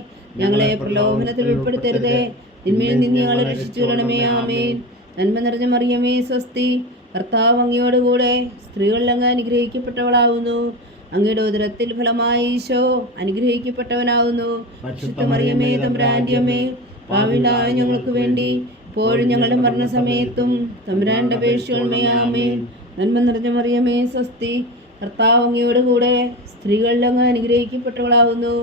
ഞങ്ങളെ പ്രലോഭനത്തിൽ ഉൾപ്പെടുത്തരുതേ, തിന്മയിൽ നിന്ന് ഞങ്ങളെ രക്ഷിച്ചുകൊള്ളണമേ. ആമേൻ. നന്മ നിറഞ്ഞ മറിയമേ, സ്വസ്തി. കർത്താവ് അങ്ങയോടുകൂടെ സ്ത്രീകളിൽ അങ്ങ് അനുഗ്രഹിക്കപ്പെട്ടവളാവുന്നു. അങ്ങയുടെ ഉദരത്തിൽ ഫലമായി ഈശോ അനുഗ്രഹിക്കപ്പെട്ടവനാവുന്നു. പരിശുദ്ധ മറിയമേ തമ്പുരാന്റെ അമ്മേ, പാപികളായ ഞങ്ങൾക്ക് വേണ്ടി ഇപ്പോഴും ഞങ്ങളുടെ മരണസമയത്തും തമ്പുരാനോട് അപേക്ഷിച്ചുകൊള്ളണമേ. ആമേൻ. നന്മ നിറഞ്ഞ മറിയമേ, സ്വസ്തി. കർത്താവ് അങ്ങയോടുകൂടെ സ്ത്രീകളിൽ അങ്ങ് അനുഗ്രഹിക്കപ്പെട്ടവളാവുന്നു.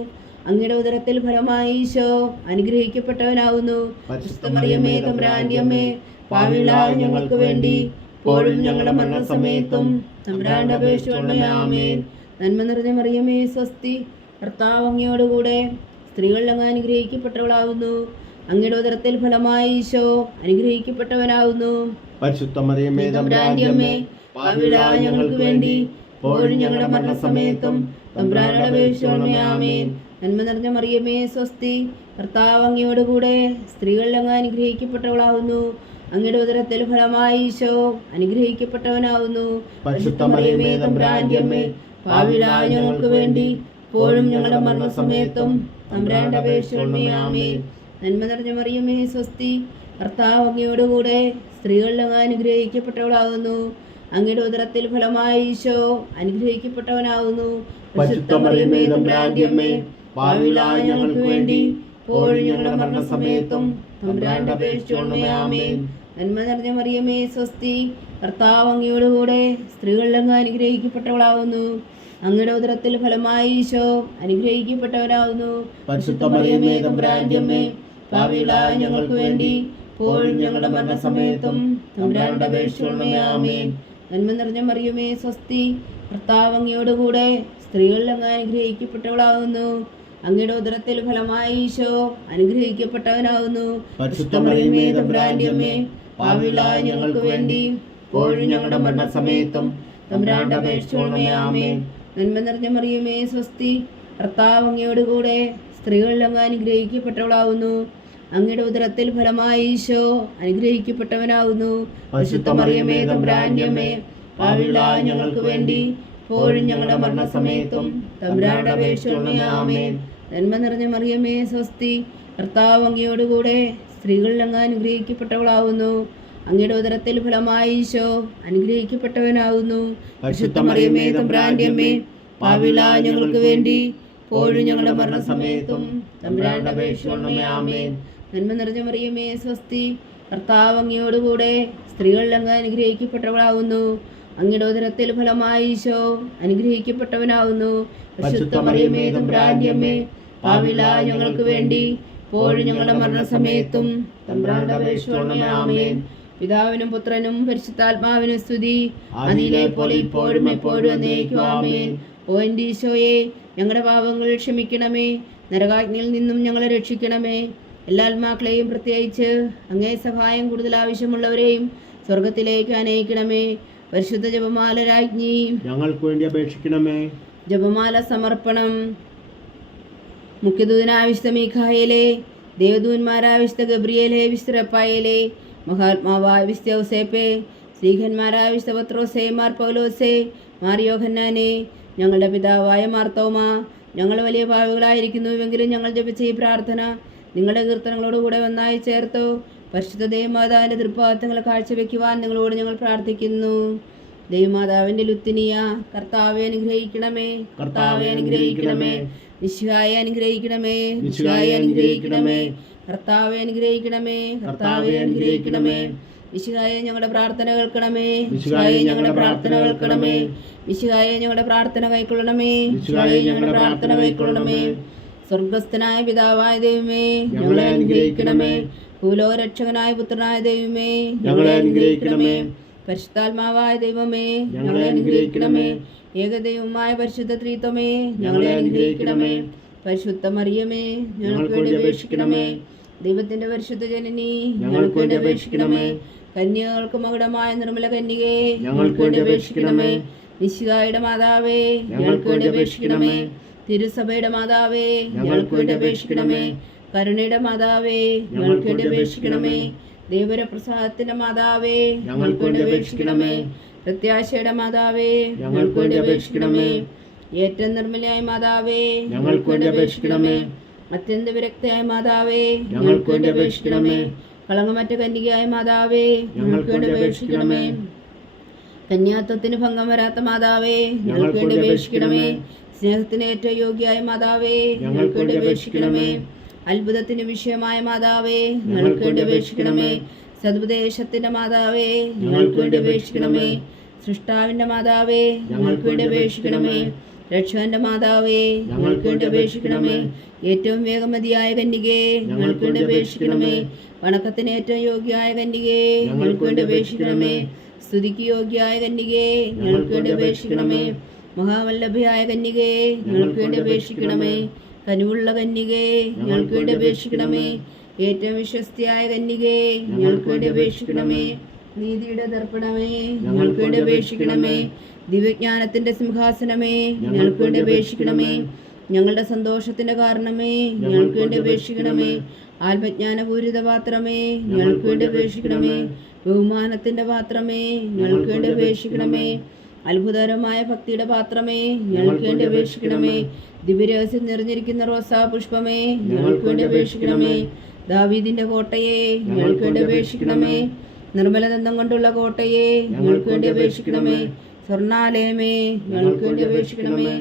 അങ്ങയുടെ ഉദരത്തിൽ ഫലമായി ഈശോ അനുഗ്രഹിക്കപ്പെട്ടവനാവുന്നു. പരിശുദ്ധ മറിയമേ തമ്പുരാന്റെ അമ്മേ, പാപികളായ ഞങ്ങൾക്ക് വേണ്ടി ഇപ്പോഴും ഞങ്ങളുടെ മരണസമയത്തും തമ്പുരാന്റെ അപേക്ഷിച്ചുകൊള്ളണമേ. ആമേൻ. നന്മ നിറഞ്ഞ മറിയമേ സ്വസ്തി, കർത്താവ് അങ്ങയോടുകൂടെ സ്ത്രീകളിൽ അങ്ങ് അനുഗ്രഹിക്കപ്പെട്ടവളാവുന്നു. അങ്ങയുടെ ഉദരത്തിൽ ഫലമായി ഈശോ അനുഗ്രഹിക്കപ്പെട്ടവനാവുന്നു. പരിശുദ്ധ മറിയമേ തമ്പുരാന്റെ അമ്മേ, പാപികളായ ഞങ്ങൾക്ക് വേണ്ടി ഇപ്പോഴും ഞങ്ങളുടെ മരണസമയത്തും തമ്പുരാനോട് അപേക്ഷിച്ചുകൊള്ളണമേ. ആമേൻ. നന്മ നിറഞ്ഞ മറിയമേ സ്വസ്തി, കർത്താവ് അങ്ങയോടുകൂടെ സ്ത്രീകളിൽ അങ്ങ് അനുഗ്രഹിക്കപ്പെട്ടവളാവുന്നു. അങ്ങയുടെ ഉദരത്തിൽ ഫലമായി ഈശോ അനുഗ്രഹിക്കപ്പെട്ടവനാവുന്നു. പരിശുദ്ധ മറിയമേ തമ്പുരാന്റെ അമ്മേ, പാപികളായ ഞങ്ങൾക്ക് വേണ്ടി ഇപ്പോഴും ഞങ്ങളുടെ മരണസമയത്തും തമ്പുരാനോട് അപേക്ഷിച്ചുകൊള്ളണമേ. ആമേൻ. നന്മ നിറഞ്ഞ മറിയമേ സ്വസ്തി, കർത്താവ് അങ്ങയോടുകൂടെ സ്ത്രീകളിൽ അങ്ങ് അനുഗ്രഹിക്കപ്പെട്ടവളാകുന്നു. അങ്ങയുടെ ഉദരത്തിൽ ഫലമായി ഈശോ അനുഗ്രഹിക്കപ്പെട്ടവനാകുന്നു. പരിശുദ്ധ മറിയമേ തമ്പുരാന്റെ അമ്മേ, പാപികളായ ഞങ്ങൾക്ക് വേണ്ടി ഇപ്പോഴും ഞങ്ങളുടെ മരണസമയത്തും തമ്പുരാനോട് അപേക്ഷിച്ചുകൊള്ളണമേ. ആമേൻ. നന്മ നിറഞ്ഞ മറിയമേ സ്വസ്തി, കർത്താവ് അങ്ങയോടുകൂടെ സ്ത്രീകളിൽ അങ്ങ് അനുഗ്രഹിക്കപ്പെട്ടവളാകുന്നു. അങ്ങയുടെ ഉദരത്തിൽ ഫലമായി ഈശോ അനുഗ്രഹിക്കപ്പെട്ടവനാകുന്നു. പരിശുദ്ധ മറിയമേ തമ്പുരാന്റെ അമ്മേ, പാപികളായ ഞങ്ങൾക്ക് വേണ്ടി ഇപ്പോഴും ഞങ്ങളുടെ മരണസമയത്തും തമ്പുരാനോട് അപേക്ഷിച്ചുകൊള്ളണമേ. ആമേൻ. നന്മ നിറഞ്ഞ മറിയമേ സ്വസ്തി, കർത്താവ് അങ്ങയോടുകൂടെ സ്ത്രീകളിൽ അങ്ങ് അനുഗ്രഹിക്കപ്പെട്ടവളാകുന്നു. അങ്ങയുടെ ഉദരത്തിൽ ഫലമായി ഈശോ അനുഗ്രഹിക്കപ്പെട്ടവനാകുന്നു. പരിശുദ്ധ മറിയമേ തമ്പുരാന്റെ അമ്മേ, പാപികളായ ഞങ്ങൾക്ക് വേണ്ടി ഇപ്പോഴും ഞങ്ങളുടെ മരണസമയത്തും തമ്പുരാനോട് അപേക്ഷിച്ചുകൊള്ളണമേ. ആമേൻ. നന്മ നിറഞ്ഞ മറിയമേ സ്വസ്തി, കർത്താവ് അങ്ങയോടുകൂടെ സ്ത്രീകളിൽ അങ്ങ് അനുഗ്രഹിക്കപ്പെട്ടവളാകുന്നു. അങ്ങയുടെ ഉദരത്തിൽ ഫലമായി ഈശോ അനുഗ്രഹിക്കപ്പെട്ടവനാകുന്നു. പരിശുദ്ധ മറിയമേ തമ്പുരാന്റെ അമ്മേ, പാപികളായ ഞങ്ങൾക്ക് വേണ്ടി ഇപ്പോഴും ഞങ്ങളുടെ മരണസമയത്തും തമ്പുരാനോട് അപേക്ഷിച്ചുകൊള്ളണമേ. ആമേൻ. നന്മ നിറഞ്ഞ മറിയമേ സ്വസ്തി, കർത്താവ് അങ്ങയോടുകൂടെ സ്ത്രീകളിൽ അങ്ങ് അനുഗ്രഹിക്കപ്പെട്ടവളാകുന്നു. അങ്ങയുടെ ഉദരത്തിൽ ഫലമായി ഈശോ അനുഗ്രഹിക്കപ്പെട്ടവനാകുന്നു. പരിശുദ്ധ മറിയമേ തമ്പുരാന്റെ അമ്മേ, പാപികളായ ഞങ്ങൾക്ക് വേണ്ടി ഇപ്പോഴും ഞങ്ങളുടെ മരണസമയത്തും തമ്പുരാനോട് അപേക്ഷിച്ചുകൊള്ളണമേ. ആമേൻ. നന്മ നിറഞ്ഞ മറിയമേ സ്വസ്തി, കർത്താവ് അങ്ങയോടുകൂടെ സ്ത്രീകളിൽ അങ്ങ് അനുഗ്രഹിക്കപ്പെട്ടവളാകുന്നു. അങ്ങയുടെ ഉദരത്തിൽ ഫലമായി ഈശോ അനുഗ്രഹിക്കപ്പെട്ടവനാകുന്നു. പരിശുദ്ധ മറിയമേ തമ്പുരാന്റെ അമ്മേ, പാപികളായ ഞങ്ങൾക്ക് വേണ്ടി ഇപ്പോഴും ഞങ്ങളുടെ മരണസമയത്തും തമ്പുരാനോട് അപേക്ഷിച്ചുകൊള്ളണമേ. ആമേൻ. പിതാവിനും പുത്രനും പരിശുദ്ധാത്മാവിനും സ്തുതി, അതിലെ പോലെ ഇപ്പോഴും എപ്പോഴും എന്നേക്കും. ആമേൻ. ഓ എൻ്റെ ഈശോയെ, ഞങ്ങളുടെ പാപങ്ങൾ ക്ഷമിക്കണമേ, നരകാഗ്നിയിൽ നിന്നും ഞങ്ങളെ രക്ഷിക്കണമേ. എല്ലാ ആത്മാക്കളെയും പ്രത്യേകിച്ച് അങ്ങേ സഹായം കൂടുതൽ ആവശ്യമുള്ളവരെയും സ്വർഗത്തിലേക്ക് അനയിക്കണമേ. പരിശുദ്ധ ജപമാല രാജ്ഞി, ഞങ്ങൾക്ക് വേണ്ടി അപേക്ഷിക്കണമേ. ജപമാല സമർപ്പണം. മുഖ്യദൂതനായ വിശുദ്ധ മീഖായേലേ, ദേവദൂതന്മാരായ വിശുദ്ധ ഗബ്രിയേലേ, വിശുദ്ധ റഫായേലേ, മഹാത്മാവായ വിശുദ്ധ ഔസേപ്പേ, ശ്രീഹന്മാരായ വിശുദ്ധ പത്രോസേ, മാർ പൗലോസേ, മാർ യോഹന്നാനേ, ഞങ്ങളുടെ പിതാവായ മാർത്തോമാ, ഞങ്ങൾ വലിയ പാവികളായിരിക്കുന്നുവെങ്കിലും ഞങ്ങൾ ജപിച്ച ഈ പ്രാർത്ഥന നിങ്ങളുടെ കീർത്തനങ്ങളോടുകൂടെ ഒന്നായി ചേർത്തു പരിശുദ്ധ ദൈവമാതാവിൻ്റെ തൃപ്പാദങ്ങൾ കാഴ്ചവെക്കുവാൻ നിങ്ങളോട് ഞങ്ങൾ പ്രാർത്ഥിക്കുന്നു. ദൈവമാതാവിൻ്റെ ലുത്തിനിയ, കർത്താവെ അനുഗ്രഹിക്കണമേ, കർത്താവെ അനുഗ്രഹിക്കണമേ. മിശിഹായെ അനുഗ്രഹിക്കണമേ, മിശിഹായെ അനുഗ്രഹിക്കണമേ. കർത്താവെ അനുഗ്രഹിക്കണമേ, കർത്താവെ അനുഗ്രഹിക്കണമേ. മിശിഹായെ ഞങ്ങളുടെ പ്രാർത്ഥന കേൾക്കണമേ, മിശിഹായെ ഞങ്ങളുടെ പ്രാർത്ഥന കേൾക്കണമേ. മിശിഹായെ ഞങ്ങളുടെ പ്രാർത്ഥന കൈക്കൊള്ളണമേ, മിശിഹായെ ഞങ്ങളുടെ പ്രാർത്ഥന കൈക്കൊള്ളണമേ. സ്വർഗസ്ഥനായ പിതാവായ ദൈവമേ, ഞങ്ങളെ അനുഗ്രഹിക്കണമേ. ഭൂലോകരക്ഷകനായ പുത്രനായ ദൈവമേ, ഞങ്ങളെ അനുഗ്രഹിക്കണമേ. പരിശുദ്ധാത്മാവായ ദൈവമേ, ഞങ്ങളെ അനുഗ്രഹിക്കണമേ. ഏകദൈവമായ പരിശുദ്ധ ത്രിത്വമേ, ഞങ്ങളെ അനുഗ്രഹിക്കണമേ. പരിശുദ്ധ മറിയമേ, ഞങ്ങൾക്ക് വേണ്ടി അപേക്ഷിക്കണമേ. ദൈവത്തിന്റെ പരിശുദ്ധ ജനനി, ഞങ്ങൾക്ക് വേണ്ടി അപേക്ഷിക്കണമേ. കന്യകൾക്ക് മകുടമായ നിർമ്മല കന്യകേ, ഞങ്ങൾക്ക് വേണ്ടി അപേക്ഷിക്കണമേ. മിശിഹായുടെ മാതാവേ, ഞങ്ങൾക്ക് വേണ്ടി അപേക്ഷിക്കണമേ. തിരുസഭയുടെ മാതാവേ, ഞങ്ങൾക്ക് വേണ്ടി അപേക്ഷിക്കണമേ. കരുണയുടെ മാതാവേ, ഞങ്ങൾക്ക് വേണ്ടി അപേക്ഷിക്കണമേ. ദൈവപ്രസാദത്തിന്റെ മാതാവേ, ഞങ്ങൾക്ക് വേണ്ടി അപേക്ഷിക്കണമേ. പ്രത്യാശയുടെ മാതാവേ, ഞങ്ങൾക്ക് വേണ്ടി അപേക്ഷിക്കണമേ. ഏറ്റവും നിർമ്മലയായ മാതാവേ, ഞങ്ങൾക്ക് വേണ്ടി അപേക്ഷിക്കണമേ. അത്യന്ത വിരക്തയായ മാതാവേ, ഞങ്ങൾക്ക് വേണ്ടി അപേക്ഷിക്കണമേ. കളങ്കമറ്റ കന്യകയായ മാതാവേ, ഞങ്ങൾക്ക് വേണ്ടി അപേക്ഷിക്കണമേ. കന്യാത്വത്തിന് ഭംഗം വരാത്ത മാതാവേ, ഞങ്ങൾക്ക് വേണ്ടി അപേക്ഷിക്കണമേ. സ്നേഹത്തിന് ഏറ്റവും യോഗ്യയായ മാതാവേ, ഞങ്ങൾക്ക് വേണ്ടി അപേക്ഷിക്കണമേ. അത്ഭുതത്തിന് വിഷയമായ മാതാവേ, ഞങ്ങൾക്ക് വേണ്ടി അപേക്ഷിക്കണമേ. സതുപദേശത്തിന്റെ മാതാവേ, ഞങ്ങൾക്ക് വേണ്ടി അപേക്ഷിക്കണമേ. സൃഷ്ടാവിന്റെ മാതാവേ, ഞങ്ങൾക്ക് വേണ്ടി അപേക്ഷിക്കണമേ. രക്ഷകന്റെ മാതാവേ ഞങ്ങൾക്ക് വേണ്ടി അപേക്ഷിക്കണമേ. ഏറ്റവും വേഗമതിയായ കന്യകേ ഞങ്ങൾക്ക് വേണ്ടി അപേക്ഷിക്കണമേ. വണക്കത്തിന് ഏറ്റവും യോഗ്യയായ കന്യകേ ഞങ്ങൾക്ക് വേണ്ടി അപേക്ഷിക്കണമേ. സ്തുതിക്ക് യോഗ്യയായ കന്യകേ ഞങ്ങൾക്ക് വേണ്ടി അപേക്ഷിക്കണമേ. മഹാവല്ലഭയായ കന്യകേ ഞങ്ങൾക്ക് വേണ്ടി അപേക്ഷിക്കണമേ. കനിവുള്ള കന്യകേ ഞങ്ങൾക്ക് വേണ്ടി അപേക്ഷിക്കണമേ. ഏറ്റവും വിശ്വസ്തയായ കന്യകേ ഞങ്ങൾക്ക് വേണ്ടി അപേക്ഷിക്കണമേ. നീതിയുടെ ദർപ്പണമേ ഞങ്ങൾക്ക് വേണ്ടി അപേക്ഷിക്കണമേ. ദിവ്യജ്ഞാനത്തിന്റെ സിംഹാസനമേ ഞങ്ങൾക്ക് വേണ്ടി അപേക്ഷിക്കണമേ. ഞങ്ങളുടെ സന്തോഷത്തിന്റെ കാരണമേ ഞങ്ങൾക്ക് വേണ്ടി അപേക്ഷിക്കണമേ. ആത്മജ്ഞാനപൂരിത പാത്രമേ ഞങ്ങൾക്ക് വേണ്ടി അപേക്ഷിക്കണമേ. ബഹുമാനത്തിന്റെ പാത്രമേ ഞങ്ങൾക്ക് വേണ്ടി അപേക്ഷിക്കണമേ. അത്ഭുതകരമായ ഭക്തിയുടെ പാത്രമേ ഞങ്ങൾക്ക് വേണ്ടി അപേക്ഷിക്കണമേ. ദിവ്യരഹസ്യം നിറഞ്ഞിരിക്കുന്ന റോസാ പുഷ്പമേ ഞങ്ങൾക്ക് വേണ്ടി അപേക്ഷിക്കണമേ. ദാവീദിന്റെ കോട്ടയെ ഞങ്ങൾക്ക് വേണ്ടി അപേക്ഷിക്കണമേ. നിർമ്മലദന്തം കൊണ്ടുള്ള കോട്ടയെ ഞങ്ങൾക്ക് വേണ്ടി അപേക്ഷിക്കണമേ. സ്വർണാലയമേ ഞങ്ങൾക്ക് വേണ്ടി അപേക്ഷിക്കണമേ.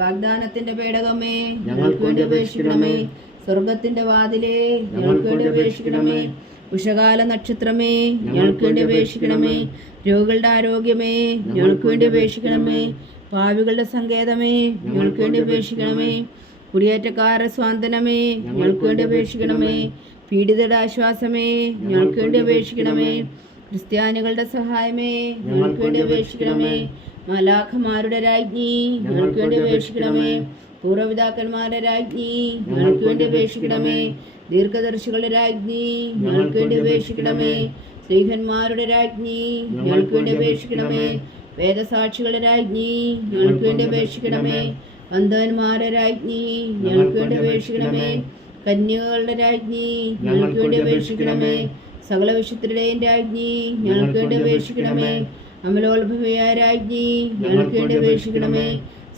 വാഗ്ദാനത്തിന്റെ പേടകമേ ഞങ്ങൾക്ക് വേണ്ടി അപേക്ഷിക്കണമേ. സ്വർഗത്തിന്റെ വാതിലേ ഞങ്ങൾക്ക് വേണ്ടി അപേക്ഷിക്കണമേ. ഉഷകാല നക്ഷത്രമേ ഞങ്ങൾക്ക് വേണ്ടി അപേക്ഷിക്കണമേ. രോഗികളുടെ ആരോഗ്യമേ ഞങ്ങൾക്ക് വേണ്ടി അപേക്ഷിക്കണമേ. പാവികളുടെ സങ്കേതമേ ഞങ്ങൾക്ക് വേണ്ടി അപേക്ഷിക്കണമേ. കുടിയേറ്റക്കാരുടെ സ്വാന്തനമേ ഞങ്ങൾക്ക് വേണ്ടി അപേക്ഷിക്കണമേ. പീഡിതരുടെ ആശ്വാസമേ ഞങ്ങൾക്ക് വേണ്ടി അപേക്ഷിക്കണമേ. ക്രിസ്ത്യാനികളുടെ സഹായമേ ഞങ്ങൾക്ക് വേണ്ടി അപേക്ഷിക്കണമേ. മാലാഖമാരുടെ രാജ്ഞി ഞങ്ങൾക്ക് വേണ്ടി അപേക്ഷിക്കണമേ. പൂർവ്വപിതാക്കന്മാരുടെ രാജ്ഞി ഞങ്ങൾക്ക് വേണ്ടി അപേക്ഷിക്കണമേ. ദീർഘദർശികളുടെ രാജ്ഞി ഞങ്ങൾക്ക് വേണ്ടി അപേക്ഷിക്കണമേ. സ്ത്രീഹന്മാരുടെ രാജ്ഞി ഞങ്ങൾക്ക് വേണ്ടി അപേക്ഷിക്കണമേ. വേദസാക്ഷികളുടെ രാജ്ഞി ഞങ്ങൾക്ക് വേണ്ടി അപേക്ഷിക്കണമേ. അന്ധന്മാരുടെ രാജ്ഞി ഞങ്ങൾക്ക് വേണ്ടി അപേക്ഷിക്കണമേ. കന്യകകളുടെ രാജ്ഞി ഞങ്ങൾക്ക് വേണ്ടി അപേക്ഷിക്കണമേ. സകല വിശുദ്ധരുടെയും രാജ്ഞി ഞങ്ങൾക്ക് വേണ്ടി അപേക്ഷിക്കണമേ. അമലോത്ഭവയായ രാജ്ഞി ഞങ്ങൾക്ക് വേണ്ടി അപേക്ഷിക്കണമേ.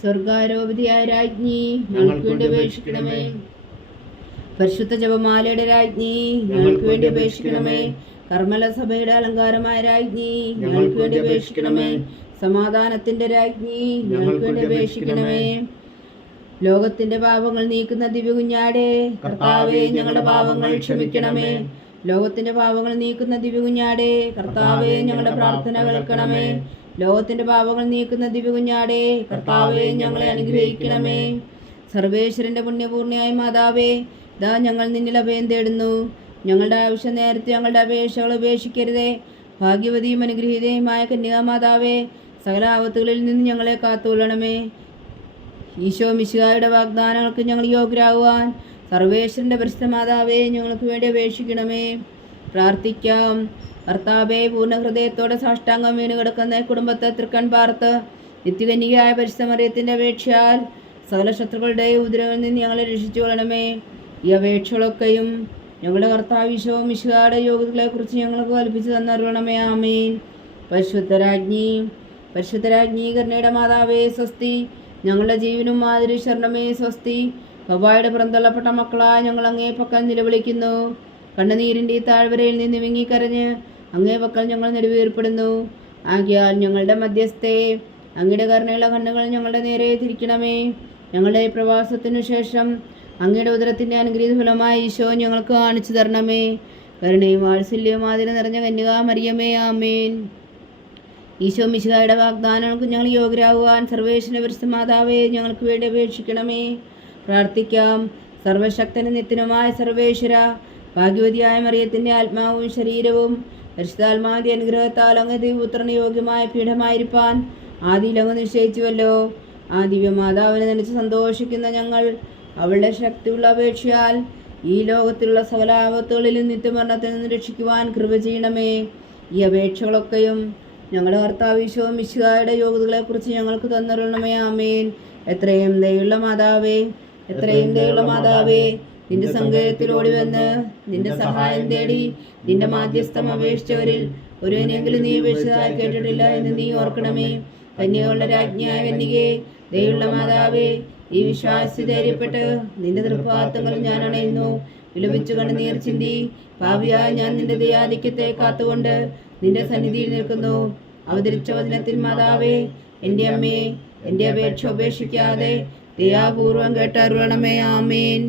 സ്വർഗാരോപതിയായ രാജ്ഞി ഞങ്ങൾക്ക് വേണ്ടി അപേക്ഷിക്കണമേ. പരിശുദ്ധ ജപമാലയുടെ രാജ്ഞി ഞങ്ങൾക്ക് വേണ്ടി അപേക്ഷിക്കണമേ. കർമ്മല സഭയുടെ അലങ്കാരമായ രാജ്ഞി ഞങ്ങൾക്ക് വേണ്ടി അപേക്ഷിക്കണമേ. സമാധാനത്തിന്റെ രാജ്ഞി ഞങ്ങൾക്ക് വേണ്ടി അപേക്ഷിക്കണമേ. ലോകത്തിന്റെ പാപങ്ങൾ നീക്കുന്ന ദിവ്യകുഞ്ഞാടേ കർത്താവേ ഞങ്ങളുടെ പാപങ്ങൾ ക്ഷമിക്കണമേ. ലോകത്തിന്റെ പാപങ്ങൾ നീക്കുന്ന ദിവ്യകുഞ്ഞാടേ കർത്താവേ ഞങ്ങളുടെ പ്രാർത്ഥന കേൾക്കണമേ. ലോകത്തിന്റെ പാപങ്ങൾ നീക്കുന്ന ദിവ്യകുഞ്ഞാടേ കർത്താവേ ഞങ്ങളെ അനുഗ്രഹിക്കണമേ. സർവേശ്വരന്റെ പുണ്യപൂർണ്ണയായ മാതാവേ ഇതാ ഞങ്ങൾ നിന്നിൽ അഭയം തേടുന്നു. ഞങ്ങളുടെ ആവശ്യം നേരത്തെ ഞങ്ങളുടെ അപേക്ഷകൾ ഉപേക്ഷിക്കരുതേ. ഭാഗ്യവതിയും അനുഗ്രഹീതയുമായ കന്യകാമാതാവേ സകല ആപത്തുകളിൽ നിന്ന് ഞങ്ങളെ കാത്തുകൊള്ളണമേ. ഈശോ മിശിഹായുടെ വാഗ്ദാനങ്ങൾക്ക് ഞങ്ങൾ യോഗ്യരാകുവാൻ സർവേശ്വരന്റെ പരിശുദ്ധ മാതാവേ ഞങ്ങൾക്ക് വേണ്ടി അപേക്ഷിക്കണമേ. പ്രാർത്ഥിക്കാം. കർത്താവേ പൂർണ്ണ ഹൃദയത്തോടെ സാഷ്ടാംഗം വീണ് കിടക്കുന്ന കുടുംബത്തെ തൃക്കൺ പാർത്ത് നിത്യകന്യകയായ പരിശുദ്ധ മറിയത്തിന്റെ അപേക്ഷയാൽ സകല ശത്രുക്കളുടെ ഉപദ്രവങ്ങളിൽ നിന്ന് ഞങ്ങളെ രക്ഷിച്ചു കൊള്ളണമേ. ഈ അപേക്ഷകളൊക്കെയും ഞങ്ങളുടെ കർത്താവ് ഈശോ മിശിഹായുടെ യോഗ്യതകളെ കുറിച്ച് ഞങ്ങൾക്ക് കൽപ്പിച്ചു തന്നറിയണമേ. ആമേൻ. പരിശുദ്ധരാജ്ഞി കരുണയുടെ മാതാവേ സ്വസ്തി. ഞങ്ങളുടെ ജീവനും മാതിരി ശരണമേ സ്വസ്തി. പവായുടെ പുറന്തള്ളപ്പെട്ട മക്കളായ ഞങ്ങൾ അങ്ങേ പക്കൽ നിലവിളിക്കുന്നു. കണ്ണുനീരിൻ്റെ ഈ താഴ്വരയിൽ നിന്ന് വിങ്ങിക്കരഞ്ഞ് അങ്ങേ പക്കൽ ഞങ്ങൾ നെടുവീർപ്പെടുന്നു. ആകയാൽ ഞങ്ങളുടെ മധ്യസ്ഥേ അങ്ങയുടെ കരുണയുള്ള കണ്ണുകൾ ഞങ്ങളുടെ നേരെ തിരിക്കണമേ. ഞങ്ങളുടെ പ്രവാസത്തിനു ശേഷം അങ്ങയുടെ ഉദരത്തിൻ്റെ അനുഗ്രഹീത ഫലമായ ഈശോ ഞങ്ങൾക്ക് കാണിച്ചു തരണമേ. കരുണയും വാത്സല്യവും ആതിര നിറഞ്ഞ കന്യകാ മറിയമേ. ആമേൻ. ഈശോ മിശിഹായുടെ വാഗ്ദാനങ്ങൾക്ക് ഞങ്ങൾ യോഗ്യരാകുവാൻ സർവേശ്വരന്റെ പരിശുദ്ധ മാതാവേ ഞങ്ങൾക്ക് വേണ്ടി അപേക്ഷിക്കണമേ. പ്രാർത്ഥിക്കാം. സർവശക്തനും നിത്യനുമായ സർവേശ്വര, ഭാഗ്യവതിയായ മറിയത്തിൻ്റെ ആത്മാവും ശരീരവും പരിശുദ്ധാത്മാവിന്റെ അനുഗ്രഹത്താൽ അങ്ങ് ദൈവപുത്രന് യോഗ്യമായ പീഠമായിരിക്കാൻ ആദിയിൽ അങ്ങ് നിശ്ചയിച്ചുവല്ലോ. ആ ദിവ്യമാതാവിനെ നനച്ച് സന്തോഷിക്കുന്ന ഞങ്ങൾ അവളുടെ ശക്തിയുള്ള അപേക്ഷയാൽ ഈ ലോകത്തിലുള്ള സകല ആപത്തുകളിലും നിത്യമരണത്തിൽ നിന്ന് രക്ഷിക്കുവാൻ കൃപ ചെയ്യണമേ. ഈ അപേക്ഷകളൊക്കെയും ഞങ്ങളുടെ കർത്താവ് ഈശോ മിശിഹായുടെ യോഗ്യതകളെക്കുറിച്ച് ഞങ്ങൾക്ക് തന്നരുളണമേ. ആമേൻ. എത്രയും ദയുള്ള മാതാവേ, എത്രയും ദയുള്ള മാതാവേ, നിന്റെ സങ്കേതത്തിൽ ഓടി വന്ന് നിന്റെ സഹായം തേടി നിന്റെ മാധ്യസ്ഥം അപേക്ഷിച്ചവരിൽ ഒരുവനെങ്കിലും നീ ഉപേക്ഷിച്ചതായി കേട്ടിട്ടില്ല എന്ന് നീ ഓർക്കണമേ. കന്യകളുടെ രാജ്ഞിയായ കന്യകേ, ദയുള്ള മാതാവേ, ഈ വിശ്വാസി ധൈര്യപ്പെട്ട് നിന്റെ തൃപ്പാദങ്ങൾ ഞാൻ അണയുന്നു. വിലപിച്ചു കണ്ണുനീർ ചിന്തി പാപിയായ ഞാൻ നിന്റെ ദയാധിക്യത്തെ കാത്തുകൊണ്ട് നിന്റെ സന്നിധിയിൽ നിൽക്കുന്നു. അവതരിച്ച വചനത്തിൽ മാതാവേ, എൻ്റെ അമ്മേ, എൻ്റെ അപേക്ഷ ഉപേക്ഷിക്കാതെ ദയാപൂർവം കേട്ടരുളണമേ. ആമേൻ.